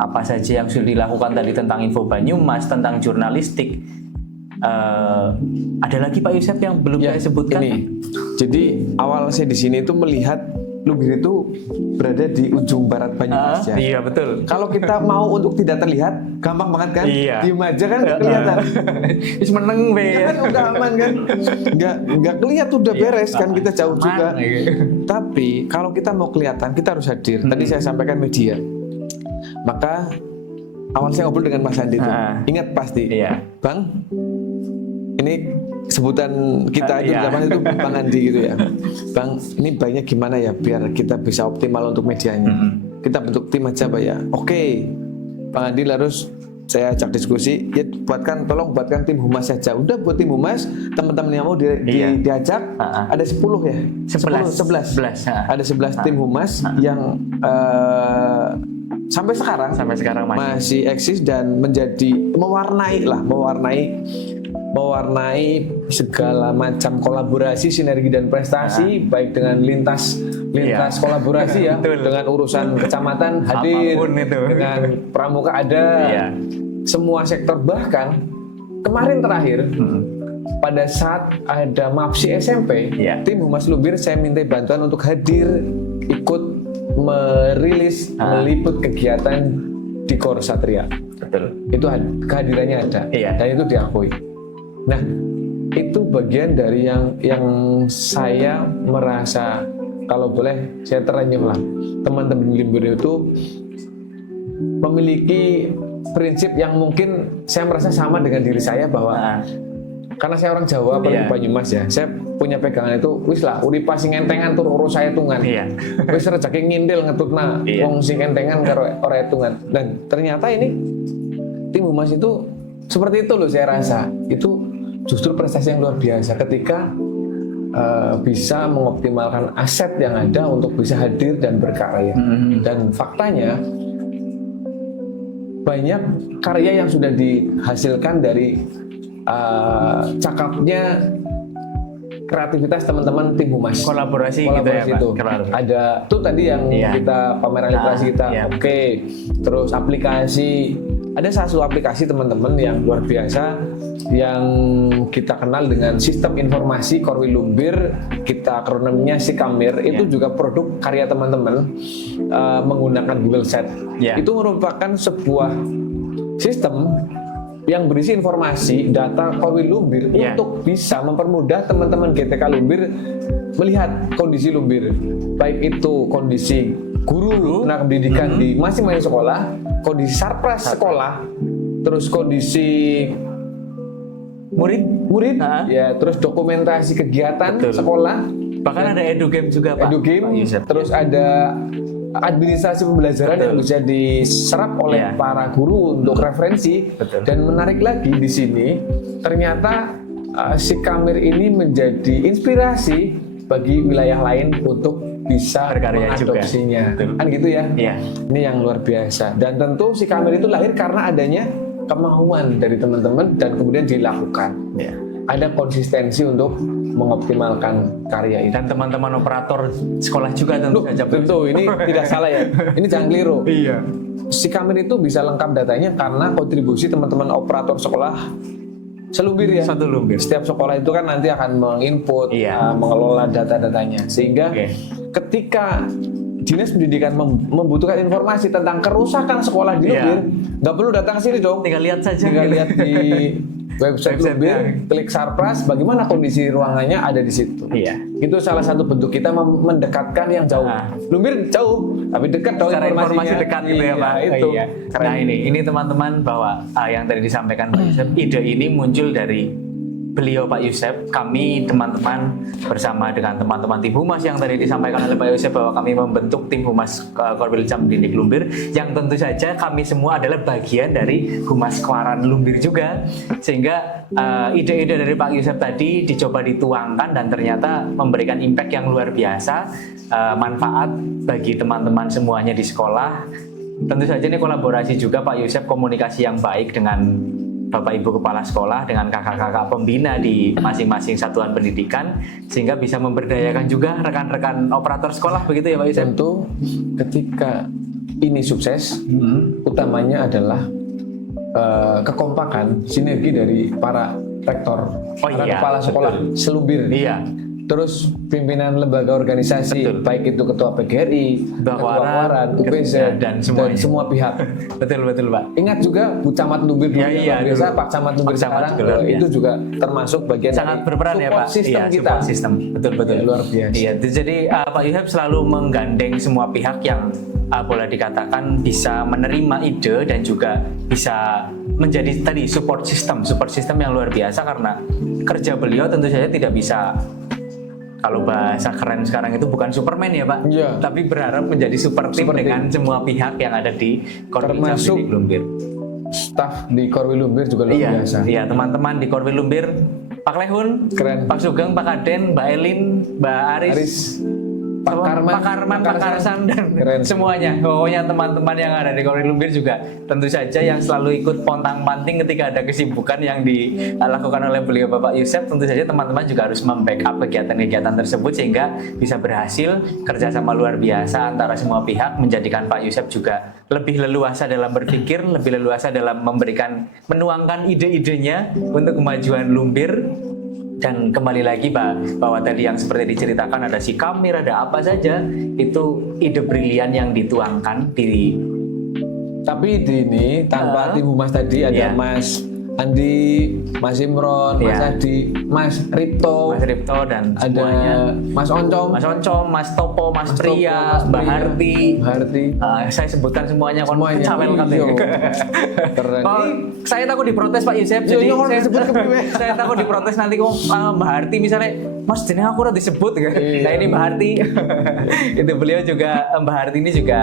Apa saja yang sudah dilakukan tadi tentang info Banyumas, tentang jurnalistik. Ada lagi Pak Yusef yang belum saya sebutkan. Ini. Jadi awal saya di sini itu melihat Lumbir itu berada di ujung barat Banyumas ya. Iya betul. Kalau kita mau untuk tidak terlihat, gampang banget kan? Iya. Diem aja kan nggak kelihatan. Wis meneng be. Ya kan udah aman kan? Nggak kelihatan udah beres kan, kita jauh aman, juga. gitu. Tapi kalau kita mau kelihatan, kita harus hadir. Tadi saya sampaikan media. Maka awal saya ngobrol dengan Mas Andi itu, ingat pasti, Iya. Bang, ini sebutan kita itu zaman itu Bang Andi gitu ya. Bang, ini baiknya gimana ya biar kita bisa optimal untuk medianya. Kita bentuk tim aja Pak ya. Oke, Bang Andi harus saya ajak diskusi, ya tolong buatkan tim humas saja. Udah buat tim humas, teman-teman yang mau diajak, ada 10 ya? 11. Ada 11 tim humas yang sampai sekarang masih eksis dan mewarnai segala macam kolaborasi, sinergi dan prestasi, baik dengan lintas kolaborasi ya, dengan urusan kecamatan hadir, dengan pramuka ada, semua sektor, bahkan kemarin terakhir pada saat ada MAPSI SMP, tim Humas Lumbir saya minta bantuan untuk hadir ikut merilis, meliput kegiatan di Kor Satria. Betul. Itu kehadirannya ada, dan itu diakui. Nah, itu bagian dari yang saya merasa, kalau boleh saya terenyuh lah, teman-teman Lumbir itu memiliki prinsip yang mungkin saya merasa sama dengan diri saya, bahwa karena saya orang Jawa, apalagi Banyumas ya, saya punya pegangan itu, wis lah uripa sing entengan tur urus saya tungan, wis rezeki ngindil ngetutna wong sing entengan karo ora etungan. Dan ternyata ini tim humas itu seperti itu loh, saya rasa itu justru prestasi yang luar biasa ketika bisa mengoptimalkan aset yang ada untuk bisa hadir dan berkarya. Dan faktanya banyak karya yang sudah dihasilkan dari cakapnya kreativitas teman-teman tim humas, kolaborasi gitu ya Pak. Ada tuh tadi yang kita pameran literasi kita, terus aplikasi, ada satu aplikasi teman-teman yang luar biasa yang kita kenal dengan sistem informasi Korwil Lumbir, kita akronimnya Sikamir, itu juga produk karya teman-teman menggunakan Google Set. Itu merupakan sebuah sistem yang berisi informasi data Korwil Lumbir untuk bisa mempermudah teman-teman GTK Lumbir melihat kondisi Lumbir, baik itu kondisi guru tenaga pendidikan di masing-masing sekolah, kondisi sarpras sekolah, terus kondisi murid ya, terus dokumentasi kegiatan sekolah, bahkan ada edugame juga Pak. Terus ada administrasi pembelajaran yang bisa diserap oleh para guru untuk referensi. Dan menarik lagi di sini, ternyata Sikamir ini menjadi inspirasi bagi wilayah lain untuk bisa mengadopsinya. Kan gitu ya? Ini yang luar biasa. Dan tentu Sikamir itu lahir karena adanya kemauan dari teman-teman dan kemudian dilakukan. Ada konsistensi untuk mengoptimalkan karya ini. Dan teman-teman operator sekolah juga tentu ini tidak salah ya. Ini jangan keliru. Sikamir itu bisa lengkap datanya karena kontribusi teman-teman operator sekolah selumbir ya. Satu Lumbir. Setiap sekolah itu kan nanti akan menginput, mengelola data-datanya, sehingga ketika Dinas Pendidikan membutuhkan informasi tentang kerusakan sekolah di Lumbir, nggak perlu datang ke sini dong. Tinggal lihat saja. Tinggal lihat di website Lumbir, klik Sarpras, bagaimana kondisi ruangannya ada di situ. Iya. Itu salah satu bentuk kita mendekatkan yang jauh. Lumbir jauh, tapi dekat dong Secara informasi informasinya. dekat gitu ya Pak. Itu. Iya. Nah ini teman-teman bahwa yang tadi disampaikan Pak Yusef, ide ini muncul dari beliau Pak Yusef, kami teman-teman bersama dengan teman-teman tim Humas yang tadi disampaikan oleh Pak Yusef bahwa kami membentuk tim Humas Korwil-Jam Pendidik Lumbir yang tentu saja kami semua adalah bagian dari Humas Kewaran Lumbir juga, sehingga ide-ide dari Pak Yusef tadi dicoba dituangkan dan ternyata memberikan impact yang luar biasa, manfaat bagi teman-teman semuanya di sekolah. Tentu saja ini kolaborasi juga Pak Yusef, komunikasi yang baik dengan Bapak Ibu Kepala Sekolah dengan kakak-kakak pembina di masing-masing satuan pendidikan, sehingga bisa memberdayakan juga rekan-rekan operator sekolah, begitu ya Pak Yusef? Tentu ketika ini sukses, utamanya adalah kekompakan, sinergi dari para rektor, para kepala sekolah selumbir. Iya. Terus pimpinan lembaga organisasi, baik itu ketua PGRI, ketua Kewaran, UPZ, dan semua pihak. Betul Pak. Ingat juga Bu Camat Lumbir dulu, biasa Pak Camat Lumbir sekarang itu juga termasuk bagian sangat berperan ya Pak. Sistem kita. Support system. Betul. Ya, luar biasa. Iya, jadi Pak Yusef selalu menggandeng semua pihak yang boleh dikatakan bisa menerima ide dan juga bisa menjadi tadi support system yang luar biasa, karena kerja beliau tentu saja tidak bisa, kalau bahasa keren sekarang itu bukan Superman ya Pak, tapi berharap menjadi super tim dengan semua pihak yang ada di Korwil-Jam Pendidik Lumbir. Staf di Korwil Lumbir juga luar biasa. Iya, teman-teman di Korwil Lumbir, Pak Lehun, keren. Pak Sugeng, Pak Kaden, Mbak Elin, Mbak Aris, Pak Karman, Pak Karsan, dan keren. Semuanya. Pokoknya teman-teman yang ada di Korwil Lumbir juga tentu saja yang selalu ikut pontang-panting ketika ada kesibukan yang dilakukan oleh beliau Bapak Yusef. Tentu saja teman-teman juga harus membackup kegiatan-kegiatan tersebut sehingga bisa berhasil, kerjasama luar biasa antara semua pihak, menjadikan Pak Yusef juga lebih leluasa dalam berpikir, lebih leluasa dalam menuangkan ide-idenya untuk kemajuan Lumbir. Dan kembali lagi bahwa tadi yang seperti diceritakan ada si Kamir, ada apa saja, itu ide brilian yang dituangkan di. Tapi ini tanpa tim Humas tadi ada Mas Andi, Mas Imron, Mas Adi, Mas Ripto, dan ada semuanya. Mas Oncom, Mas Topo, Mas Pria, Mbak Harti. Saya sebutkan semuanya cawel katanya. Saya takut diprotes Pak Yusef, jadi saya takut diprotes nanti kok Mbak Harti misalnya, Mas jenenge aku udah disebut kan. Nah ini Mbak Harti. Itu beliau juga, Mbak Harti ini juga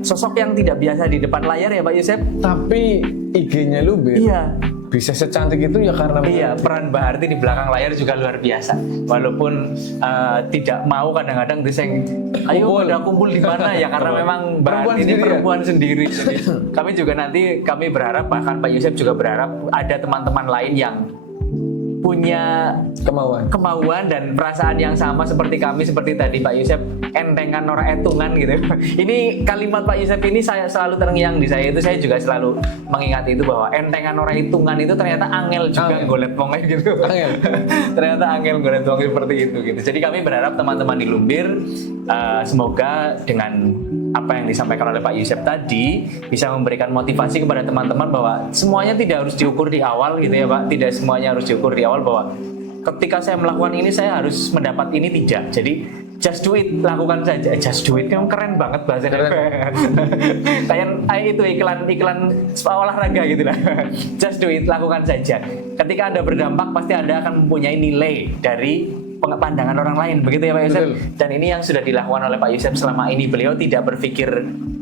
sosok yang tidak biasa di depan layar ya Pak Yusef. Tapi IG-nya Lumbir. Iya. Bisa secantik itu ya karena peran Mbak Harti di belakang layar juga luar biasa. Walaupun tidak mau kadang-kadang diseng, ayo udah kumpul di mana ya, karena memang Mbak Harti ini perempuan sendiri. Jadi kami berharap, bahkan Pak Yusef juga berharap ada teman-teman lain yang punya kemauan dan perasaan yang sama seperti kami, seperti tadi Pak Yusef, entengan ora etungan gitu. Ini kalimat Pak Yusef ini saya selalu terngiang di saya, itu saya juga selalu mengingat itu bahwa entengan ora hitungan itu ternyata angel juga golet wongnya gitu. Ternyata angel golet wong seperti itu gitu. Jadi kami berharap teman-teman di Lumbir semoga dengan apa yang disampaikan oleh Pak Yusef tadi bisa memberikan motivasi kepada teman-teman bahwa semuanya tidak harus diukur di awal gitu ya Pak. Tidak semuanya harus diukur di awal bahwa ketika saya melakukan ini saya harus mendapat ini, tidak. Jadi just do it, lakukan saja. Just do it, kan keren banget bahasanya. Kayak itu iklan olahraga gitu lah. Just do it, lakukan saja. Ketika Anda berdampak pasti Anda akan mempunyai nilai dari pandangan orang lain, begitu ya Pak Yusef. Dan ini yang sudah dilakukan oleh Pak Yusef selama ini. Beliau tidak berpikir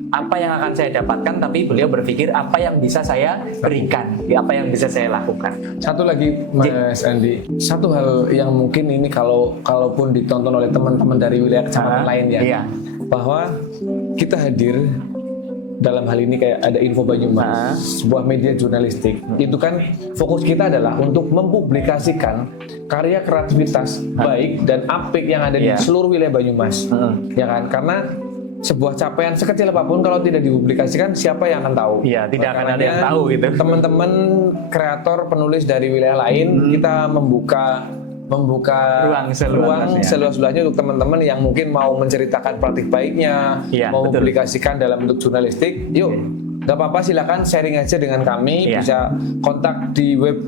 apa yang akan saya dapatkan, tapi beliau berpikir apa yang bisa saya berikan, apa yang bisa saya lakukan. Satu lagi Mas Andi, satu hal yang mungkin ini kalaupun ditonton oleh teman-teman dari wilayah kecamatan lain ya, bahwa kita hadir dalam hal ini kayak ada Info Banyumas, sebuah media jurnalistik, itu kan fokus kita adalah untuk mempublikasikan karya kreativitas baik dan apik yang ada di seluruh wilayah Banyumas, ya kan? Karena sebuah capaian sekecil apapun kalau tidak dipublikasikan siapa yang akan tahu? Iya, tidak akan ada yang tahu gitu. Teman-teman kreator penulis dari wilayah lain, kita membuka membuka ruang seluas-luasnya untuk teman-teman yang mungkin mau menceritakan praktik baiknya, mau publikasikan dalam bentuk jurnalistik. Yuk, nggak apa-apa, silakan sharing aja dengan kami. Bisa kontak di web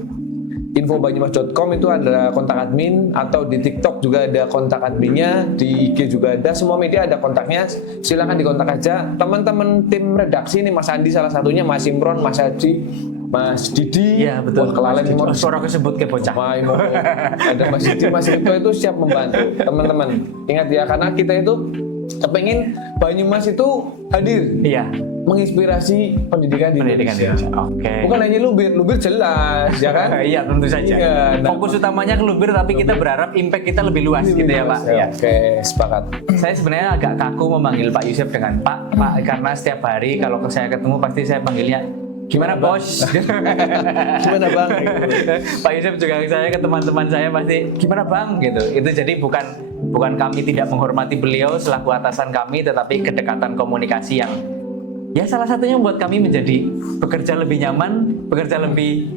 infobanyumas.com, itu ada kontak admin, atau di TikTok juga ada kontak adminnya, di IG juga ada, semua media ada kontaknya. Silakan dikontak aja. Teman-teman tim redaksi ini, Mas Andi salah satunya, Mas Imron, Mas Haji, Mas Didi, betul. Kelalen suara kesebut ke bocah. Ada Mas Didi, Mas Rito itu siap membantu teman-teman. Ingat ya, karena kita itu kepengen Banyumas itu hadir, menginspirasi pendidikan di Indonesia. Bukan hanya Lubir jelas, ya kan? Iya, tentu saja. Fokus utamanya ke Lubir, tapi kita berharap impact kita lebih luas, gitu ya, Pak. Oke, sepakat. Saya sebenarnya agak kaku memanggil Pak Yusef dengan Pak, karena setiap hari kalau saya ketemu pasti saya panggilnya gimana bos? Gimana bang? Pak Yusef juga saya ke teman-teman saya pasti gimana bang gitu. Itu jadi bukan kami tidak menghormati beliau selaku atasan kami, tetapi kedekatan komunikasi yang salah satunya membuat kami menjadi bekerja lebih nyaman, bekerja lebih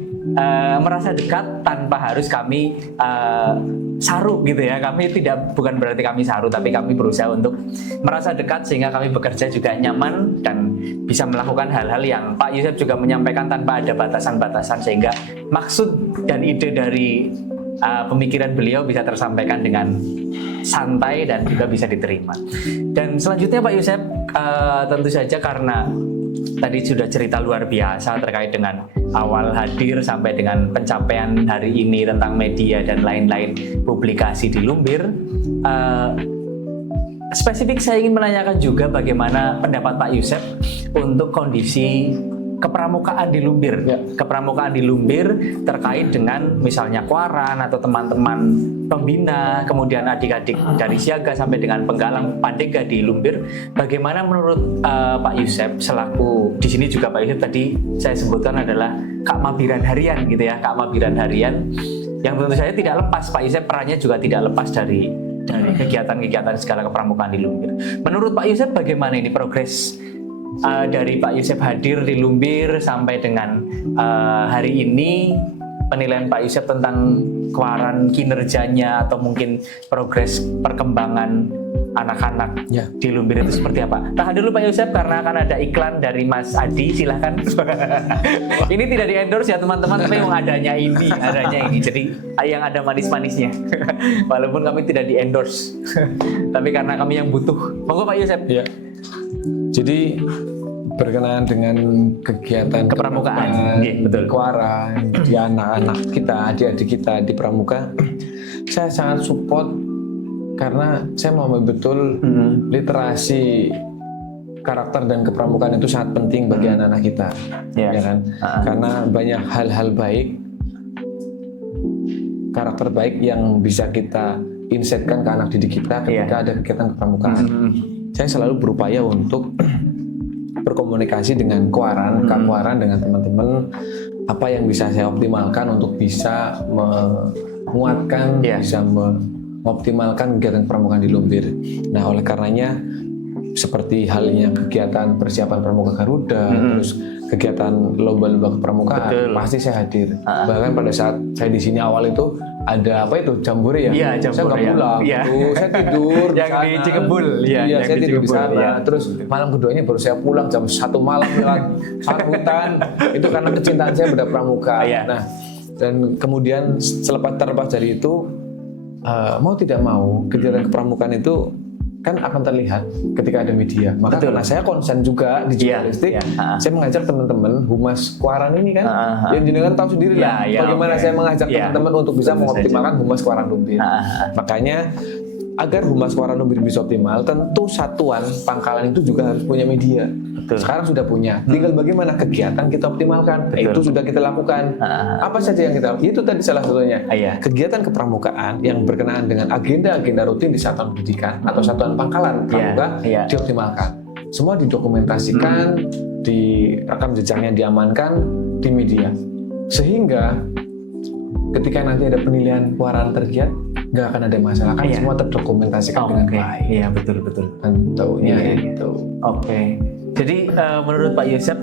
merasa dekat tanpa harus kami saru gitu ya. Bukan berarti kami saru, tapi kami berusaha untuk merasa dekat sehingga kami bekerja juga nyaman dan bisa melakukan hal-hal yang Pak Yusef juga menyampaikan tanpa ada batasan-batasan, sehingga maksud dan ide dari pemikiran beliau bisa tersampaikan dengan santai dan juga bisa diterima. Dan selanjutnya Pak Yusef, tentu saja karena tadi sudah cerita luar biasa terkait dengan awal hadir sampai dengan pencapaian hari ini tentang media dan lain-lain publikasi di Lumbir. Spesifik saya ingin menanyakan juga bagaimana pendapat Pak Yusef untuk kondisi kepramukaan di Lumbir. Kepramukaan di Lumbir terkait dengan misalnya Kuaran atau teman-teman pembina, kemudian adik-adik dari Siaga sampai dengan penggalang Pandega di Lumbir. Bagaimana menurut Pak Yusef selaku, di sini juga Pak Yusef tadi saya sebutkan adalah Kak Mabiran Harian gitu ya, Kak Mabiran Harian yang tentu saja tidak lepas, Pak Yusef perannya juga tidak lepas dari kegiatan-kegiatan segala kepramukaan di Lumbir. Menurut Pak Yusef bagaimana ini progres dari Pak Yusef hadir di Lumbir sampai dengan hari ini, penilaian Pak Yusef tentang Kuaran, kinerjanya atau mungkin progres perkembangan anak-anak di Lumbir itu seperti apa? Tahan dulu Pak Yusef karena akan ada iklan dari Mas Adi, silahkan. Ini tidak di endorse ya teman-teman, tapi yang adanya ini. Jadi yang ada manis-manisnya. Walaupun kami tidak di endorse, tapi karena kami yang butuh. Monggo Pak Yusef. Ya. Jadi berkenaan dengan kegiatan kepramukaan, betul. Kuaran di anak-anak kita, adik-adik kita di Pramuka, saya sangat support karena saya mau betul literasi karakter dan kepramukaan itu sangat penting bagi anak-anak kita, ya kan? Karena banyak hal-hal baik, karakter baik yang bisa kita insetkan ke anak didik kita ketika ada kegiatan kepramukaan. Saya selalu berupaya untuk berkomunikasi dengan Kuaran, Kak Kuaran, dengan teman-teman, apa yang bisa saya optimalkan untuk bisa menguatkan, bisa mengoptimalkan kegiatan kepramukaan di Lumbir. Nah, oleh karenanya seperti halnya kegiatan persiapan Pramuka Garuda, terus kegiatan lomba-lomba kepramukaan, pasti saya hadir. Bahkan pada saat saya di sini awal itu ada apa itu jambore ya? Saya nggak pulang, saya tidur di sana. Di Cikebul, saya tidur di sana. Terus malam keduanya baru saya pulang jam 1 malam lewat hutan. Itu karena kecintaan saya pada pramuka. Nah, dan kemudian terlepas dari itu, mau tidak mau kegiatan kepramukaan itu kan akan terlihat ketika ada media. Maka karena saya konsen juga di jurnalistik, saya mengajak teman-teman Humas Kuaran ini kan, yang jenengan tahu sendiri lah bagaimana saya mengajak teman-teman untuk bisa mengoptimalkan Humas Kuaran Lumbir. Makanya agar Humas Kuaran Lumbir bisa optimal, tentu satuan pangkalan itu juga harus punya media. Sekarang sudah punya, tinggal bagaimana kegiatan kita optimalkan. Itu sudah kita lakukan. Apa saja yang kita lakukan? Itu tadi salah satunya. Kegiatan kepramukaan yang berkenaan dengan agenda-agenda rutin di satuan pendidikan atau satuan pangkalan pramuka dioptimalkan. Semua didokumentasikan, direkam jejaknya diamankan di media. Sehingga ketika nanti ada penilaian Kuaran tergiat, nggak akan ada masalah kan, semua terdokumentasikan dengan baik. Iya, betul. Tentunya itu. Jadi menurut Pak Yusef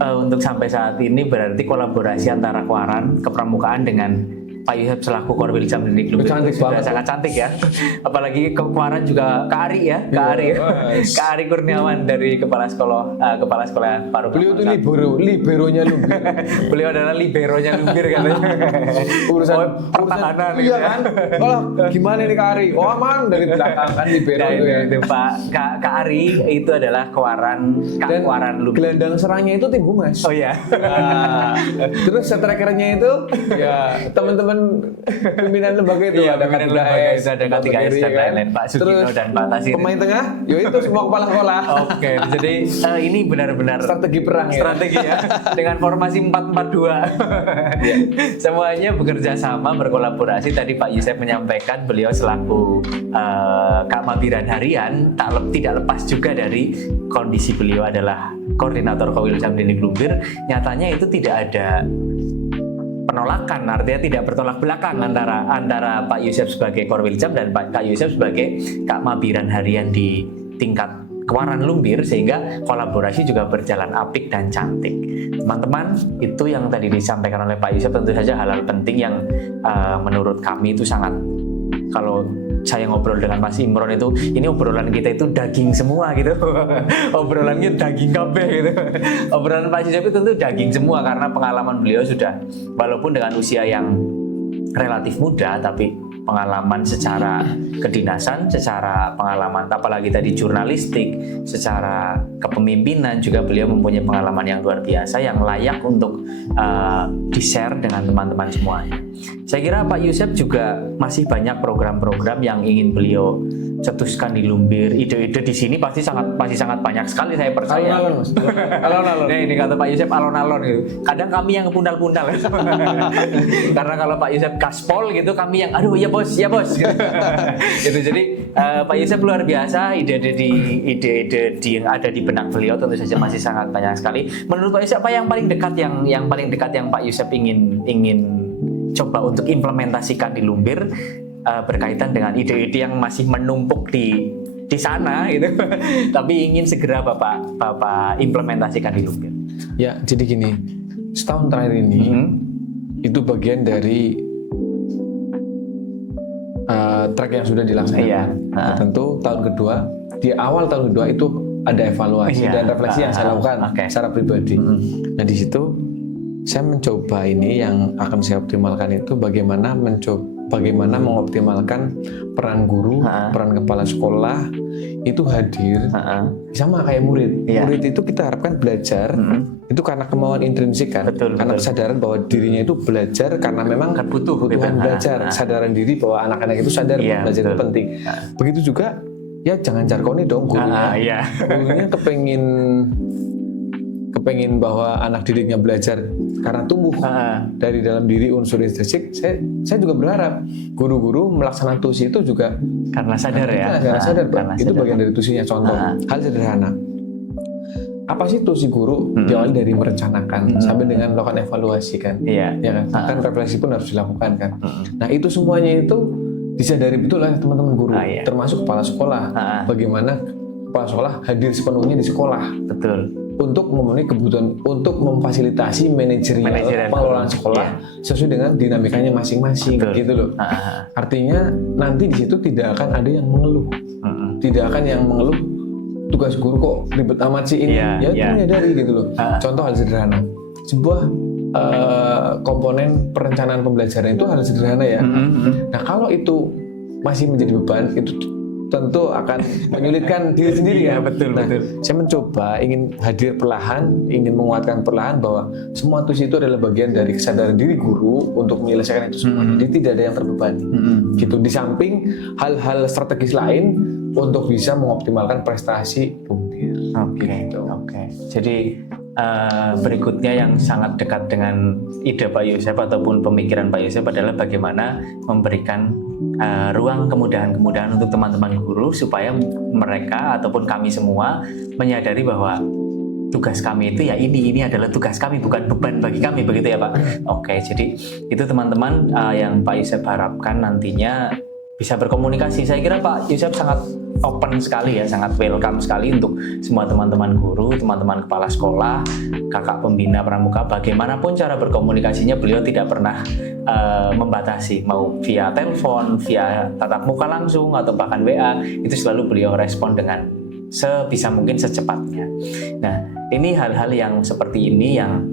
untuk sampai saat ini berarti kolaborasi antara Kuaran kepramukaan dengan Pak Yusef selaku Korwil Jam Didik Lumbir Cantik sudah banget. sangat cantik ya. Apalagi kemarin juga Kak Ari ya, Kak Ari Kurniawan dari kepala sekolah Paru. Beliau itu liberonya Lumbir. Beliau adalah liberonya Lumbir katanya. Urusan pertahanan iya gitu ya. kan? Kalau gimana nih Kak Ari? Oh aman dari belakang kan libero Nah, itu ya. itu Pak Kak Ari itu adalah Kewaran Lumbir. Gelandang serangnya itu tim Humas. Oh iya. Nah, terus strikernya itu ya teman-teman pimpinan lembaga itu Iya, ada pimpinan K3S, lembaga itu ada K3S Kiri, dan kan? lain-lain, Pak Sugito Terus dan Pak Tasir. pemain tengah, yo itu semua kepala sekolah. Oke, jadi ini benar-benar Strategi perang ya. strategi ya dengan formasi 4-4-2. Semuanya bekerja sama, berkolaborasi. Tadi Pak Yusef menyampaikan beliau selaku Kamabiran Harian tidak lepas juga dari kondisi beliau adalah koordinator Korwil Jam Didik Lumbir. Nyatanya itu tidak ada penolakan, artinya tidak bertolak belakang antara Pak Yusef sebagai Korwil Jam dan Pak Yusef sebagai Kamabiran Harian di tingkat Kewaran Lumbir, sehingga kolaborasi juga berjalan apik dan cantik. Teman-teman, itu yang tadi disampaikan oleh Pak Yusef, tentu saja hal-hal penting yang menurut kami itu sangat, kalau saya ngobrol dengan Mas Imron itu, ini obrolan kita itu daging semua gitu. Obrolannya daging kabeh gitu. Obrolan Pak Yusef itu tentu daging semua karena pengalaman beliau sudah, walaupun dengan usia yang relatif muda, tapi pengalaman secara kedinasan, secara pengalaman apalagi tadi jurnalistik, secara kepemimpinan juga beliau mempunyai pengalaman yang luar biasa yang layak untuk di-share dengan teman-teman semuanya. Saya kira Pak Yusef juga masih banyak program-program yang ingin beliau cetuskan di Lumbir. Ide-ide di sini pasti sangat banyak sekali, saya percaya. Alon-alon. Nah, ini kata Pak Yusef alon-alon gitu. Kadang kami yang kepundal-pundal. Karena kalau Pak Yusef gaspol gitu, kami yang aduh ya bos. Gitu. Jadi Pak Yusef luar biasa, ide-ide yang ada di benak beliau tentu saja masih sangat banyak sekali. Menurut Pak Yusef apa yang paling dekat yang Pak Yusef ingin coba untuk implementasikan di Lumbir berkaitan dengan ide-ide yang masih menumpuk di sana gitu. Tapi ingin segera Bapak implementasikan di Lumbir. Ya, jadi gini. Setahun terakhir ini itu bagian dari track yang sudah dilaksanakan. Iya. Nah, tentu tahun kedua, di awal tahun kedua itu ada evaluasi dan refleksi yang saya lakukan secara pribadi. Nah, di situ saya mencoba ini yang akan saya optimalkan itu bagaimana mengoptimalkan peran guru, peran kepala sekolah itu hadir sama kayak murid. Murid itu kita harapkan belajar itu karena kemauan intrinsik kan, karena kesadaran bahwa dirinya itu belajar karena memang kebutuhan belajar, kesadaran diri bahwa anak-anak itu sadar bahwa belajar itu penting. Begitu juga ya jangan jargoni dong gurunya. Gurunya kepengen bahwa anak didiknya belajar karena tumbuh dari dalam diri unsur intrinsik. Saya juga berharap guru-guru melaksanakan tusi itu juga karena sadar karena sadar itu bagian dari tusinya. Contoh hal sederhana, apa sih tusi guru? Diawali dari merencanakan sampai dengan melakukan evaluasi kan, ya kan? Kan refleksi pun harus dilakukan kan. Nah itu semuanya itu disadari betul lah teman-teman guru, termasuk kepala sekolah. Bagaimana kepala sekolah hadir sepenuhnya di sekolah, untuk memenuhi kebutuhan, untuk memfasilitasi manajerial pengelolaan sekolah sesuai dengan dinamikanya masing-masing, gitu loh. Artinya nanti di situ tidak akan ada yang mengeluh, tidak akan yang mengeluh tugas guru kok ribet amat sih ini, itu menyadari gitu loh. Contoh hal sederhana, sebuah komponen perencanaan pembelajaran itu hal sederhana ya. Nah kalau itu masih menjadi beban, itu tentu akan menyulitkan diri sendiri ya. Betul. Saya mencoba ingin hadir perlahan, ingin menguatkan perlahan bahwa semua tusi itu adalah bagian dari kesadaran diri guru untuk menyelesaikan itu semua. Jadi tidak ada yang terbebani. Gitu. Di samping hal-hal strategis lain untuk bisa mengoptimalkan prestasi Lumbir. Oke. Jadi berikutnya yang sangat dekat dengan ide Pak Yusef ataupun pemikiran Pak Yusef adalah bagaimana memberikan ruang kemudahan-kemudahan untuk teman-teman guru supaya mereka ataupun kami semua menyadari bahwa tugas kami itu ya ini adalah tugas kami, bukan beban bagi kami, begitu ya Pak? Oke, jadi itu teman-teman yang Pak Yusef harapkan nantinya bisa berkomunikasi. Saya kira Pak Yusef sangat open sekali ya, sangat welcome sekali untuk semua teman-teman guru, teman-teman kepala sekolah, kakak pembina pramuka. Bagaimanapun cara berkomunikasinya, beliau tidak pernah membatasi, mau via telepon, via tatap muka langsung, atau bahkan WA, itu selalu beliau respon dengan sebisa mungkin secepatnya. Nah, ini hal-hal yang seperti ini yang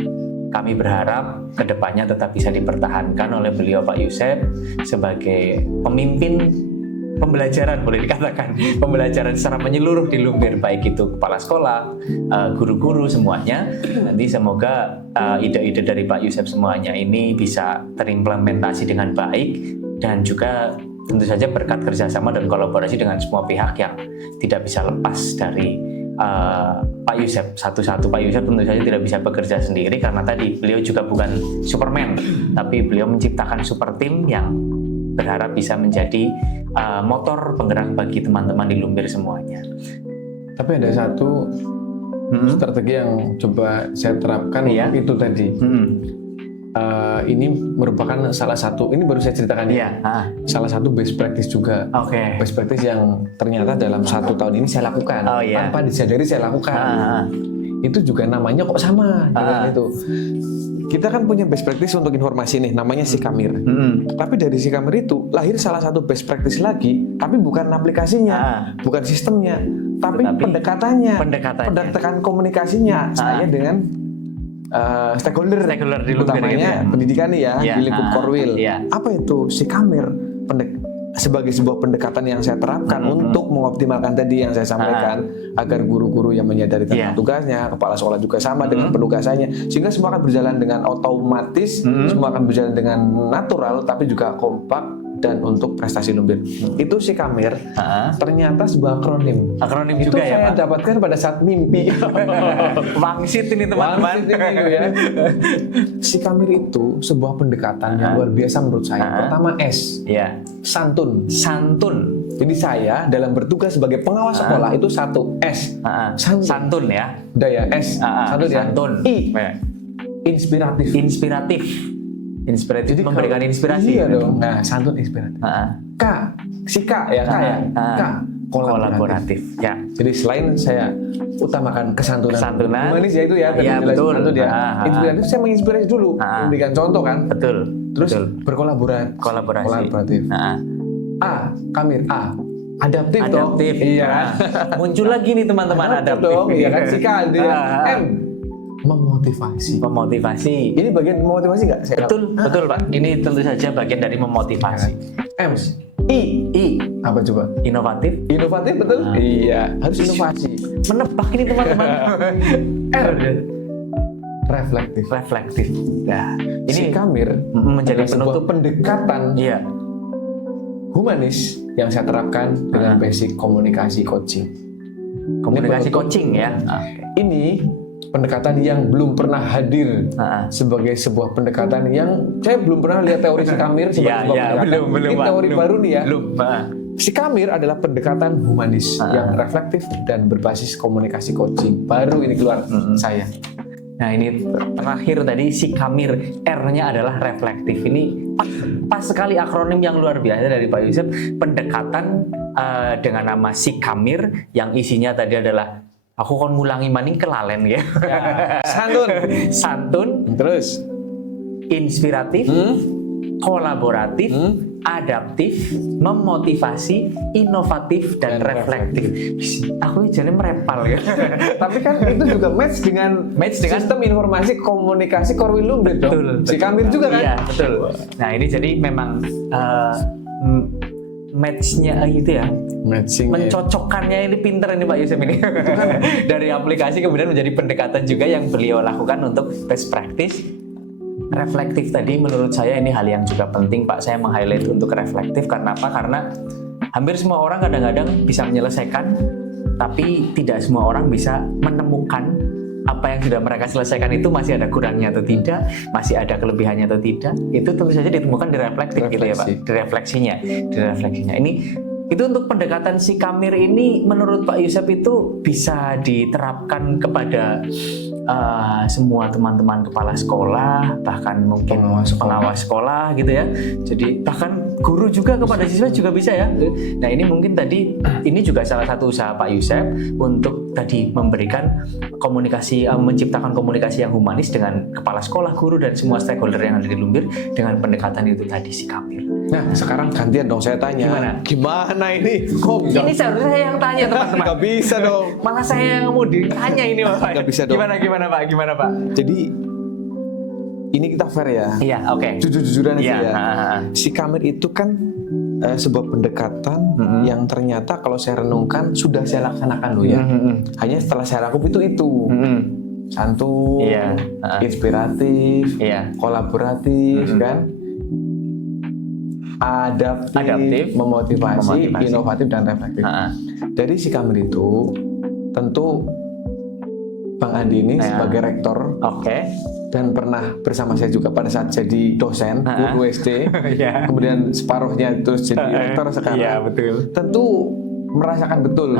kami berharap kedepannya tetap bisa dipertahankan oleh beliau Pak Yusef sebagai pemimpin pembelajaran, boleh dikatakan pembelajaran secara menyeluruh di Lumbir, baik itu kepala sekolah, guru-guru semuanya. Nanti semoga ide-ide dari Pak Yusef semuanya ini bisa terimplementasi dengan baik, dan juga tentu saja berkat kerjasama dan kolaborasi dengan semua pihak yang tidak bisa lepas dari Pak Yusef satu-satu. Pak Yusef tentu saja tidak bisa bekerja sendiri karena tadi beliau juga bukan Superman, tapi beliau menciptakan super team yang berharap bisa menjadi motor penggerak bagi teman-teman di Lumbir semuanya. Tapi ada satu strategi yang coba saya terapkan, itu tadi. Ini merupakan salah satu, ini baru saya ceritakan salah satu best practice juga. Best practice yang ternyata dalam 1 tahun ini saya lakukan, tanpa disadari saya lakukan. Itu juga namanya kok sama dengan itu. Kita kan punya best practice untuk informasi nih, namanya Sikamir. Tapi dari Sikamir itu lahir salah satu best practice lagi, tapi bukan aplikasinya, bukan sistemnya, tapi pendekatannya, pendekatan komunikasinya. Saya dengan stakeholder di utamanya pendidikan nih ya, di lingkup Korwil. Apa itu Sikamir? Sebagai sebuah pendekatan yang saya terapkan untuk mengoptimalkan tadi yang saya sampaikan, agar guru-guru yang menyadari tentang tugasnya, kepala sekolah juga sama dengan penugasannya, sehingga semua akan berjalan dengan otomatis, semua akan berjalan dengan natural, tapi juga kompak dan untuk prestasi Lumbir. Itu Sikamir ternyata sebuah akronim. Akronim itu juga ya, saya dapatkan pada saat mimpi. Wangsit ini teman-teman. Sikamir itu sebuah pendekatan yang luar biasa menurut saya. Pertama S, santun. Jadi saya dalam bertugas sebagai pengawas sekolah itu 1 S, santun ya. Udah ya, S, santun ya. I, inspiratif. Jadi memberikan inspirasi. Iya dong. Nah, santun inspiratif. K, si K ya, K, kolaboratif. Ya. Jadi selain saya utamakan kesantunan, humanis ya itu ya, betul. Santun ya. Inspiratif, saya menginspirasi dulu, memberikan contoh kan. Terus kolaboratif. A, Kamir, A, adaptif. Iya. Muncul lagi nih teman-teman, adaptif dong. Iya kan, si K itu ya. M, memotivasi. Ini bagian memotivasi nggak? Betul Pak. Ini tentu saja bagian dari memotivasi. M, I, apa coba? Inovatif, betul? Iya, harus inovasi. Menebak ini teman-teman. R, reflektif. Nah, ini Sikamir menjadi penutup pendekatan humanis yang saya terapkan dengan basic komunikasi coaching. Coaching ya. Ini pendekatan yang belum pernah hadir sebagai sebuah pendekatan yang saya belum pernah lihat teori Sikamir sebagai sebuah pendekatan. Ini teori baru nih ya. Sikamir adalah pendekatan humanis yang reflektif dan berbasis komunikasi coaching. Baru ini keluar saya. Nah, ini terakhir tadi Sikamir, R-nya adalah reflektif. Ini pas sekali akronim yang luar biasa dari Pak Yusef. Pendekatan dengan nama Sikamir yang isinya tadi adalah, aku kon ngulangi maning kelalen ya. Santun, terus inspiratif, kolaboratif, adaptif, memotivasi, inovatif, dan reflektif. Aku jadi merepal ya. Tapi kan itu juga match dengan sistem informasi komunikasi Korwil Lumbir dong. Sikamir juga kan? Iya, betul. Nah, ini jadi memang match-nya gitu ya. Mencocokkannya ini pinter ini Pak Yusef ini. Dari aplikasi kemudian menjadi pendekatan juga yang beliau lakukan untuk best practice. Reflektif tadi menurut saya ini hal yang juga penting Pak. Saya meng-highlight untuk reflektif karena apa? Karena hampir semua orang kadang-kadang bisa menyelesaikan, tapi tidak semua orang bisa menemukan apa yang sudah mereka selesaikan itu masih ada kurangnya atau tidak, masih ada kelebihannya atau tidak. Itu tentu saja ditemukan di reflektif gitu ya Pak. Di refleksinya. Ini itu untuk pendekatan Sikamir ini menurut Pak Yusef itu bisa diterapkan kepada semua teman-teman kepala sekolah, bahkan mungkin pengawas sekolah gitu ya. Jadi bahkan guru juga kepada siswa juga bisa ya. Nah ini mungkin tadi ini juga salah satu usaha Pak Yusef untuk tadi memberikan komunikasi, menciptakan komunikasi yang humanis dengan kepala sekolah, guru dan semua stakeholder yang ada di Lumbir dengan pendekatan itu tadi si Kamir. Nah sekarang gantian dong saya tanya. Gimana ini? Kok Ini seharusnya saya yang tanya teman-teman. nggak bisa dong. Malah saya yang mau ditanya ini Bapak. Nggak bisa dong. Gimana Pak? Jadi ini kita fair ya. Iya, oke. Jujur-jujuran aja Iya, ya. Si Kamir itu kan sebuah pendekatan yang ternyata kalau saya renungkan sudah saya laksanakan loh ya. Hanya setelah saya rangkum itu. Santun, Iya. inspiratif, Iya. kolaboratif kan. Adaptif, memotivasi, inovatif dan reflektif. Dari si Kamir itu tentu Bang Andi ini sebagai rektor dan pernah bersama saya juga pada saat jadi dosen guru SD, kemudian separuhnya terus jadi rektor sekarang. Iya, betul. Tentu merasakan betul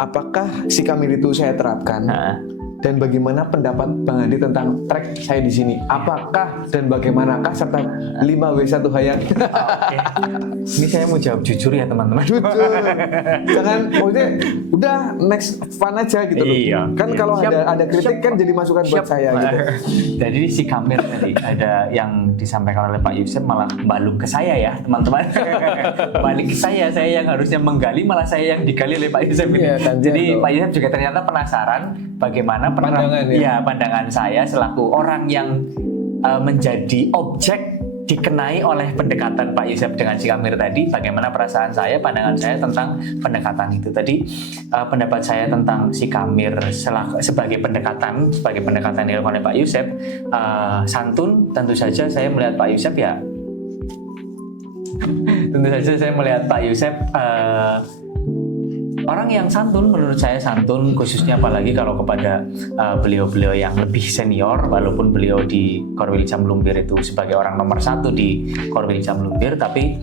apakah si Kamir itu saya terapkan. Dan bagaimana pendapat Bang Andi tentang track saya di sini? Apakah dan bagaimanakah serta 5W1H yang Ini saya mau jawab jujur ya teman-teman. jujur. Jangan maksudnya udah next fun aja gitu loh. Iya. Kan kalau ada kritik kan jadi masukan buat saya gitu. Jadi si Kamir tadi ada yang disampaikan oleh Pak Yusef malah balik ke saya ya teman-teman. Balik ke saya yang harusnya menggali malah saya yang digali oleh Pak Yusef. Iya, Jadi Pak Yusef juga ternyata penasaran bagaimana pandangan saya selaku orang yang menjadi objek dikenai oleh pendekatan Pak Yusef dengan si Kamir tadi, bagaimana perasaan saya, pandangan saya tentang pendekatan itu tadi. Pendapat saya tentang si Kamir sebagai pendekatan yang dilakukan oleh Pak Yusef, santun. Tentu saja saya melihat Pak Yusef ya orang yang santun. Menurut saya santun, khususnya apalagi kalau kepada beliau-beliau yang lebih senior, walaupun beliau di Korwilijam Lumbir itu sebagai orang nomor 1 di Korwilijam Lumbir, tapi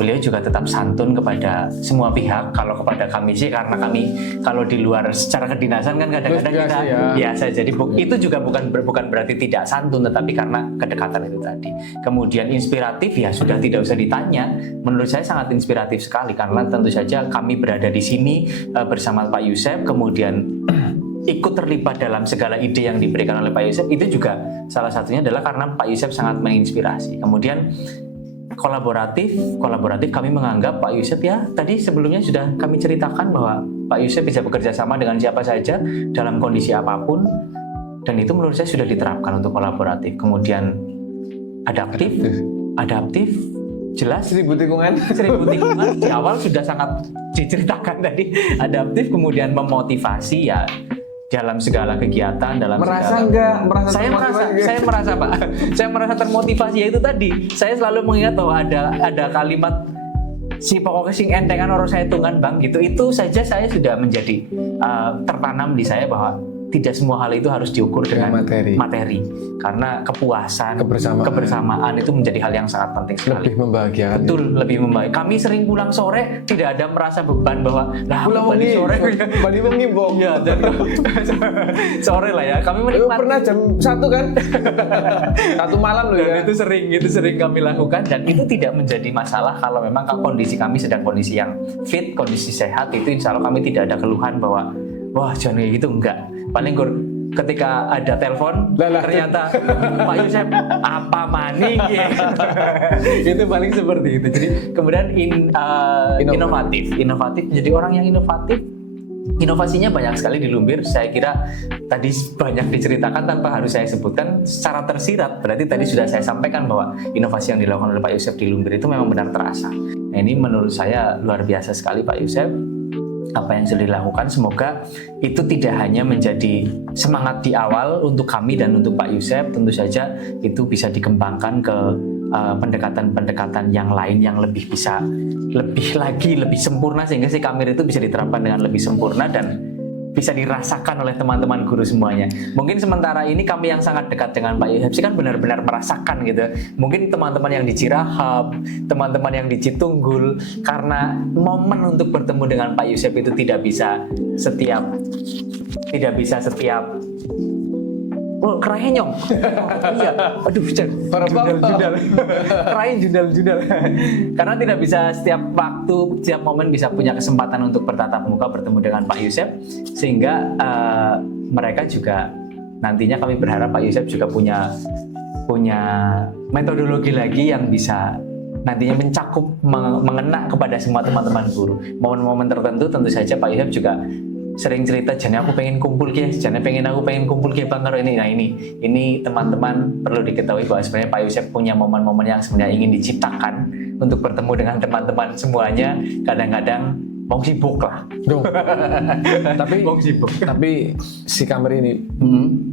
beliau juga tetap santun kepada semua pihak. Kalau kepada kami sih, karena kami kalau di luar secara kedinasan kan kadang-kadang kita biasa, jadi itu juga bukan berarti tidak santun, tetapi karena kedekatan itu tadi. Kemudian inspiratif ya sudah tidak usah ditanya. Menurut saya sangat inspiratif sekali karena tentu saja kami berada di sini bersama Pak Yusef, kemudian ikut terlibat dalam segala ide yang diberikan oleh Pak Yusef. Itu juga salah satunya adalah karena Pak Yusef sangat menginspirasi. Kemudian kolaboratif kami menganggap Pak Yusef ya tadi sebelumnya sudah kami ceritakan bahwa Pak Yusef bisa bekerja sama dengan siapa saja dalam kondisi apapun, dan itu menurut saya sudah diterapkan untuk kolaboratif. Kemudian adaptif jelas seribu tikungan di awal sudah sangat diceritakan tadi. Adaptif, kemudian memotivasi ya dalam segala kegiatan, saya merasa termotivasi. Ya itu tadi saya selalu mengingat bahwa ada kalimat si pokoknya sing entengan orang saya hitungan bang gitu, itu saja saya sudah menjadi tertanam di saya bahwa tidak semua hal itu harus diukur dengan materi. Karena kepuasan, kebersamaan itu menjadi hal yang sangat penting sekali. Lebih membahagiakan. Betul, lebih membahagiakan. Kami sering pulang sore tidak ada merasa beban bahwa pulang sore balik mengimbau. Iya, sore lah ya. Kami menikmati. Pernah jam 1 kan? 1 malam loh ya. Itu sering kami lakukan, dan itu tidak menjadi masalah kalau memang kondisi kami sedang kondisi yang fit, kondisi sehat. Itu insya Allah kami tidak ada keluhan bahwa wah jangan kayak gitu, enggak. Paling ketika ada telepon ternyata Pak Yusef apa maning ya. Itu paling seperti itu. Jadi kemudian inovatif menjadi orang yang inovatif. Inovasinya banyak sekali di Lumbir. Saya kira tadi banyak diceritakan tanpa harus saya sebutkan secara tersirat. Berarti tadi sudah saya sampaikan bahwa inovasi yang dilakukan oleh Pak Yusef di Lumbir itu memang benar terasa. Nah, ini menurut saya luar biasa sekali Pak Yusef. Apa yang sudah dilakukan, semoga itu tidak hanya menjadi semangat di awal untuk kami dan untuk Pak Yusef. Tentu saja itu bisa dikembangkan ke pendekatan-pendekatan yang lain yang lebih sempurna, sehingga si Kamir itu bisa diterapkan dengan lebih sempurna dan bisa dirasakan oleh teman-teman guru semuanya. Mungkin sementara ini kami yang sangat dekat dengan Pak Yusef sih kan benar-benar merasakan gitu. Mungkin teman-teman yang di Cirahap, teman-teman yang di Citunggul, karena momen untuk bertemu dengan Pak Yusef itu tidak bisa setiap Oh, kerahnya nyong. Iya. Aduh, jundal. Kerahnya jundal. Karena tidak bisa setiap waktu, setiap momen bisa punya kesempatan untuk bertatap muka bertemu dengan Pak Yusef, sehingga mereka juga nantinya kami berharap Pak Yusef juga punya metodologi lagi yang bisa nantinya mencakup, mengena kepada semua teman-teman guru. Momen-momen tertentu tentu saja Pak Yusef juga sering cerita, jane aku pengen kumpul ke, jane aku pengen kumpul ke Bang karo ini. Nah ini teman-teman perlu diketahui bahwa sebenarnya Pak Yusef punya momen-momen yang sebenarnya ingin diciptakan untuk bertemu dengan teman-teman semuanya. Kadang-kadang mau sibuk lah. Tapi si Kamer ini,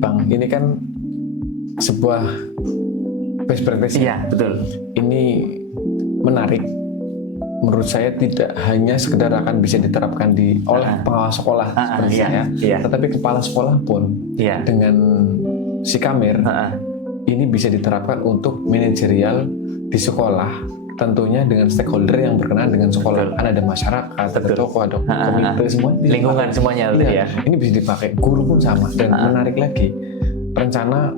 Bang, ini kan sebuah best practice. Iya, betul. Ini menarik. Menurut saya tidak hanya sekedar akan bisa diterapkan oleh pengawas sekolah seperti saya, tetapi kepala sekolah pun dengan si Kamer ini bisa diterapkan untuk manajerial di sekolah, tentunya dengan stakeholder yang berkenaan dengan sekolah. Kan ada masyarakat, ada tokoh, ada komite, semua lingkungan semuanya. Ini bisa dipakai, guru pun sama. Dan menarik lagi, rencana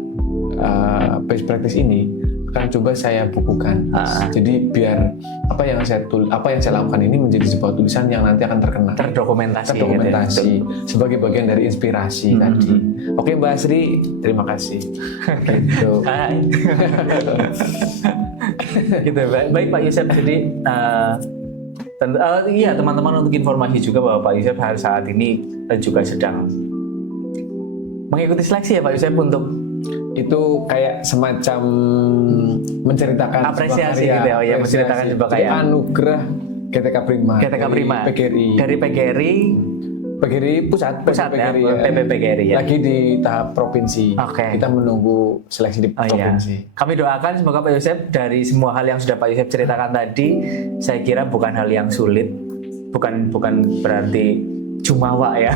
best practice ini akan coba saya bukukan. Jadi biar apa yang saya lakukan ini menjadi sebuah tulisan yang nanti akan terdokumentasi gitu, sebagai bagian dari inspirasi tadi. Oke, Mbak Asri, terima kasih. Gitu. Gitu. Baik Pak Yusef. Jadi teman-teman, untuk informasi juga bahwa Pak Yusef saat ini juga sedang mengikuti seleksi ya Pak Yusef, untuk itu kayak semacam menceritakan apresiasi gitu ya, menceritakan sebuah kayak anugerah GTK Prima dari PGRI pusat ya, PGRI ya. Lagi di tahap provinsi. Kita menunggu seleksi di provinsi. Kami doakan semoga Pak Yusef, dari semua hal yang sudah Pak Yusef ceritakan tadi, saya kira bukan hal yang sulit, bukan berarti jumawa ya,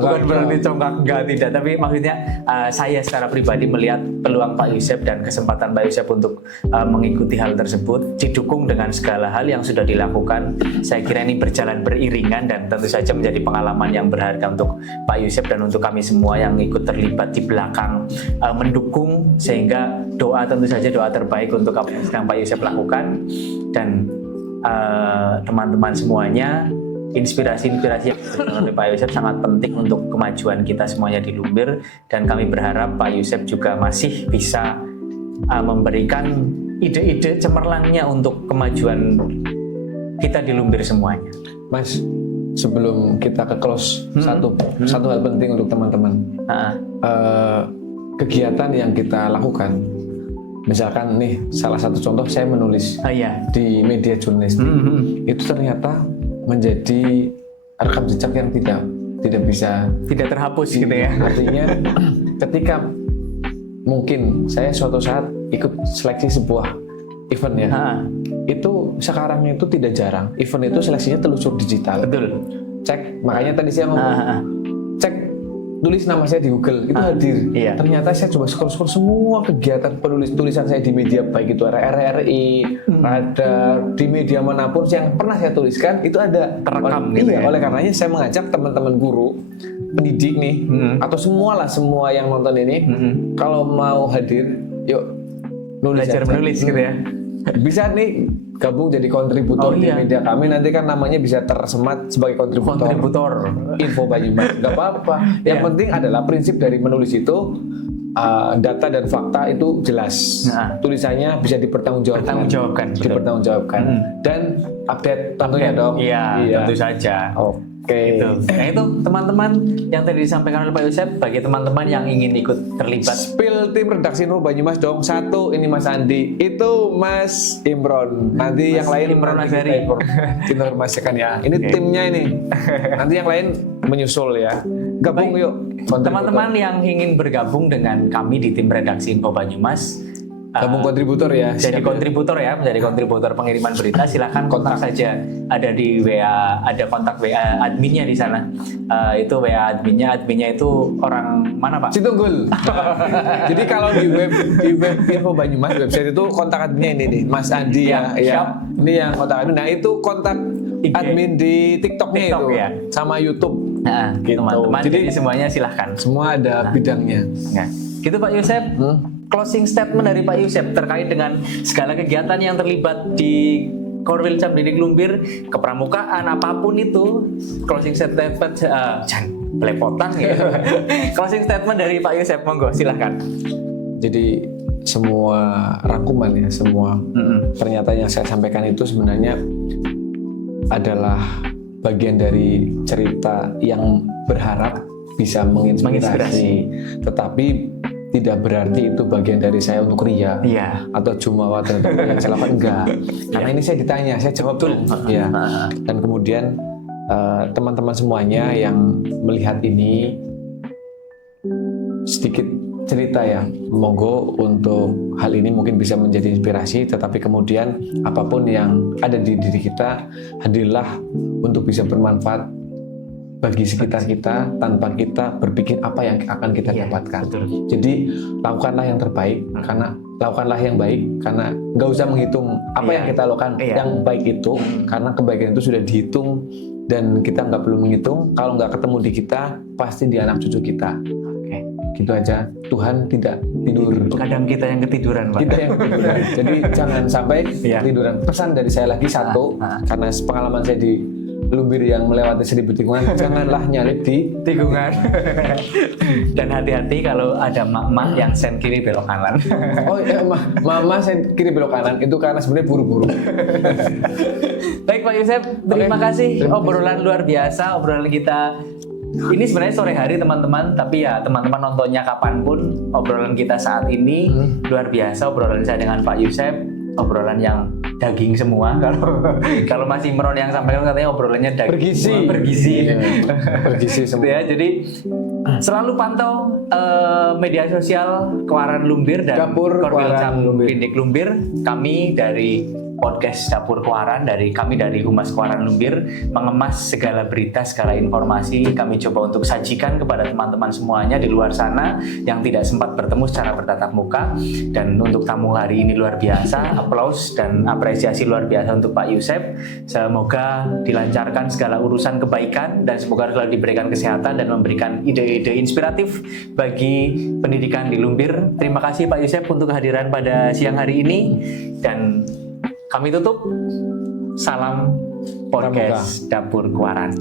bukan berarti congkak, tidak, tapi maksudnya saya secara pribadi melihat peluang Pak Yusef dan kesempatan Pak Yusef untuk mengikuti hal tersebut didukung dengan segala hal yang sudah dilakukan. Saya kira ini berjalan beriringan dan tentu saja menjadi pengalaman yang berharga untuk Pak Yusef dan untuk kami semua yang ikut terlibat di belakang mendukung, sehingga tentu saja doa terbaik untuk apa yang sedang Pak Yusef lakukan. Dan teman-teman semuanya, inspirasi yang diberikan oleh Pak Yusef sangat penting untuk kemajuan kita semuanya di Lumbir, dan kami berharap Pak Yusef juga masih bisa memberikan ide-ide cemerlangnya untuk kemajuan kita di Lumbir semuanya. Mas, sebelum kita ke close, satu hal penting untuk teman-teman. Kegiatan yang kita lakukan, misalkan nih salah satu contoh, saya menulis di media jurnalistik, itu ternyata menjadi rekam jejak yang tidak bisa terhapus gitu ya. Artinya ketika mungkin saya suatu saat ikut seleksi sebuah event ya, itu sekarang itu tidak jarang event itu seleksinya telusur digital. Betul. Cek, makanya tadi saya ngomong cek, tulis nama saya di Google, itu hadir. Ternyata saya coba scroll semua kegiatan tulisan saya di media, baik itu RRI, ada di media manapun yang pernah saya tuliskan, itu ada terekam gitu ya. Oleh karenanya saya mengajak teman-teman guru, pendidik nih, atau semua yang nonton ini, kalau mau hadir, yuk belajar menulis gitu ya. Bisa nih gabung jadi kontributor di media kami, nanti kan namanya bisa tersemat sebagai kontributor Info Banyumas, nggak apa-apa. Yang penting adalah prinsip dari menulis itu, data dan fakta itu jelas, tulisannya bisa dipertanggungjawabkan, dan update tentunya dong. Tentu saja. Gitu. Nah itu teman-teman yang tadi disampaikan oleh Pak Yusef, bagi teman-teman yang ingin ikut terlibat. Spill tim redaksi Info Banyumas dong. Satu ini Mas Andi, itu Mas Imron. Nanti yang lain Imron Azhari kita informasikan ya. Ini timnya ini. Nanti yang lain menyusul ya. Gabung yuk. Teman-teman yang ingin bergabung dengan kami di tim redaksi Info Banyumas, gabung kontributor ya. Jadi kontributor ya, menjadi kontributor pengiriman berita, silakan kontak saja. Ada di WA, ada kontak WA adminnya di sana. Itu WA adminnya itu orang mana Pak? Citunggul. Jadi kalau di web Info Banyumas website itu kontak adminnya ini nih, Mas Andi ya. Ini yang kontak admin. Nah itu kontak admin di TikToknya itu sama YouTube. Gitu. Teman-teman. Jadi semuanya silahkan. Semua ada bidangnya. Gitu Pak Yusef. Closing statement dari Pak Yusef terkait dengan segala kegiatan yang terlibat di Korwil Cap Didik Lumbir, kepramukaan apapun itu. Closing statement jangan belepotan gitu. Closing statement dari Pak Yusef, monggo silahkan. Jadi semua rangkuman ya, semua pernyataan yang saya sampaikan itu sebenarnya adalah bagian dari cerita yang berharap bisa menginspirasi. Tetapi tidak berarti itu bagian dari saya untuk ria atau jumawa terhadap yang saya lakukan, enggak. Karena ini saya ditanya, saya jawab dong. Ya. Dan kemudian teman-teman semuanya yang melihat ini sedikit cerita ya, monggo untuk hal ini mungkin bisa menjadi inspirasi, tetapi kemudian apapun yang ada di diri kita, hadirlah untuk bisa bermanfaat bagi sekitar kita tanpa kita berpikir apa yang akan kita dapatkan. Betul. Jadi lakukanlah yang terbaik, karena lakukanlah yang baik, karena nggak usah menghitung apa yang kita lakukan yang baik itu, karena kebaikan itu sudah dihitung dan kita nggak perlu menghitung. Kalau nggak ketemu di kita, pasti di anak cucu kita. Gitu aja. Tuhan tidak tidur. Kadang kita yang ketiduran, Pak. Kita yang ketiduran. Jadi jangan sampai ketiduran. Pesan dari saya lagi satu, karena pengalaman saya di Lumbir yang melewati 1000 tikungan, janganlah nyalip di tikungan. Dan hati-hati kalau ada mak-mak yang sen kiri belok kanan. Oh iya, mama sen kiri belok kanan itu karena sebenarnya buru-buru. Baik Pak Yusef, terima kasih. Obrolan luar biasa, obrolan kita. Ini sebenarnya sore hari teman-teman, tapi ya teman-teman nontonnya kapanpun, obrolan kita saat ini luar biasa. Obrolan saya dengan Pak Yusef, obrolan yang daging semua. Kalau masih Imron yang sampaikan katanya obrolannya daging bergizi. Bergizi semua. Ya, jadi selalu pantau media sosial Kewaran Lumbir dan Dapur Korwil Cap Lumbir. Didik Lumbir. Kami dari podcast Dapur Kewaran, kami dari Humas Kewaran Lumbir mengemas segala berita, segala informasi kami coba untuk sajikan kepada teman-teman semuanya di luar sana yang tidak sempat bertemu secara bertatap muka. Dan untuk tamu hari ini luar biasa, aplaus dan apresiasi luar biasa untuk Pak Yusef. Semoga dilancarkan segala urusan kebaikan dan semoga selalu diberikan kesehatan dan memberikan ide-ide inspiratif bagi pendidikan di Lumbir. Terima kasih Pak Yusef untuk kehadiran pada siang hari ini, dan kami tutup. Salam podcast Dapur Kewaran.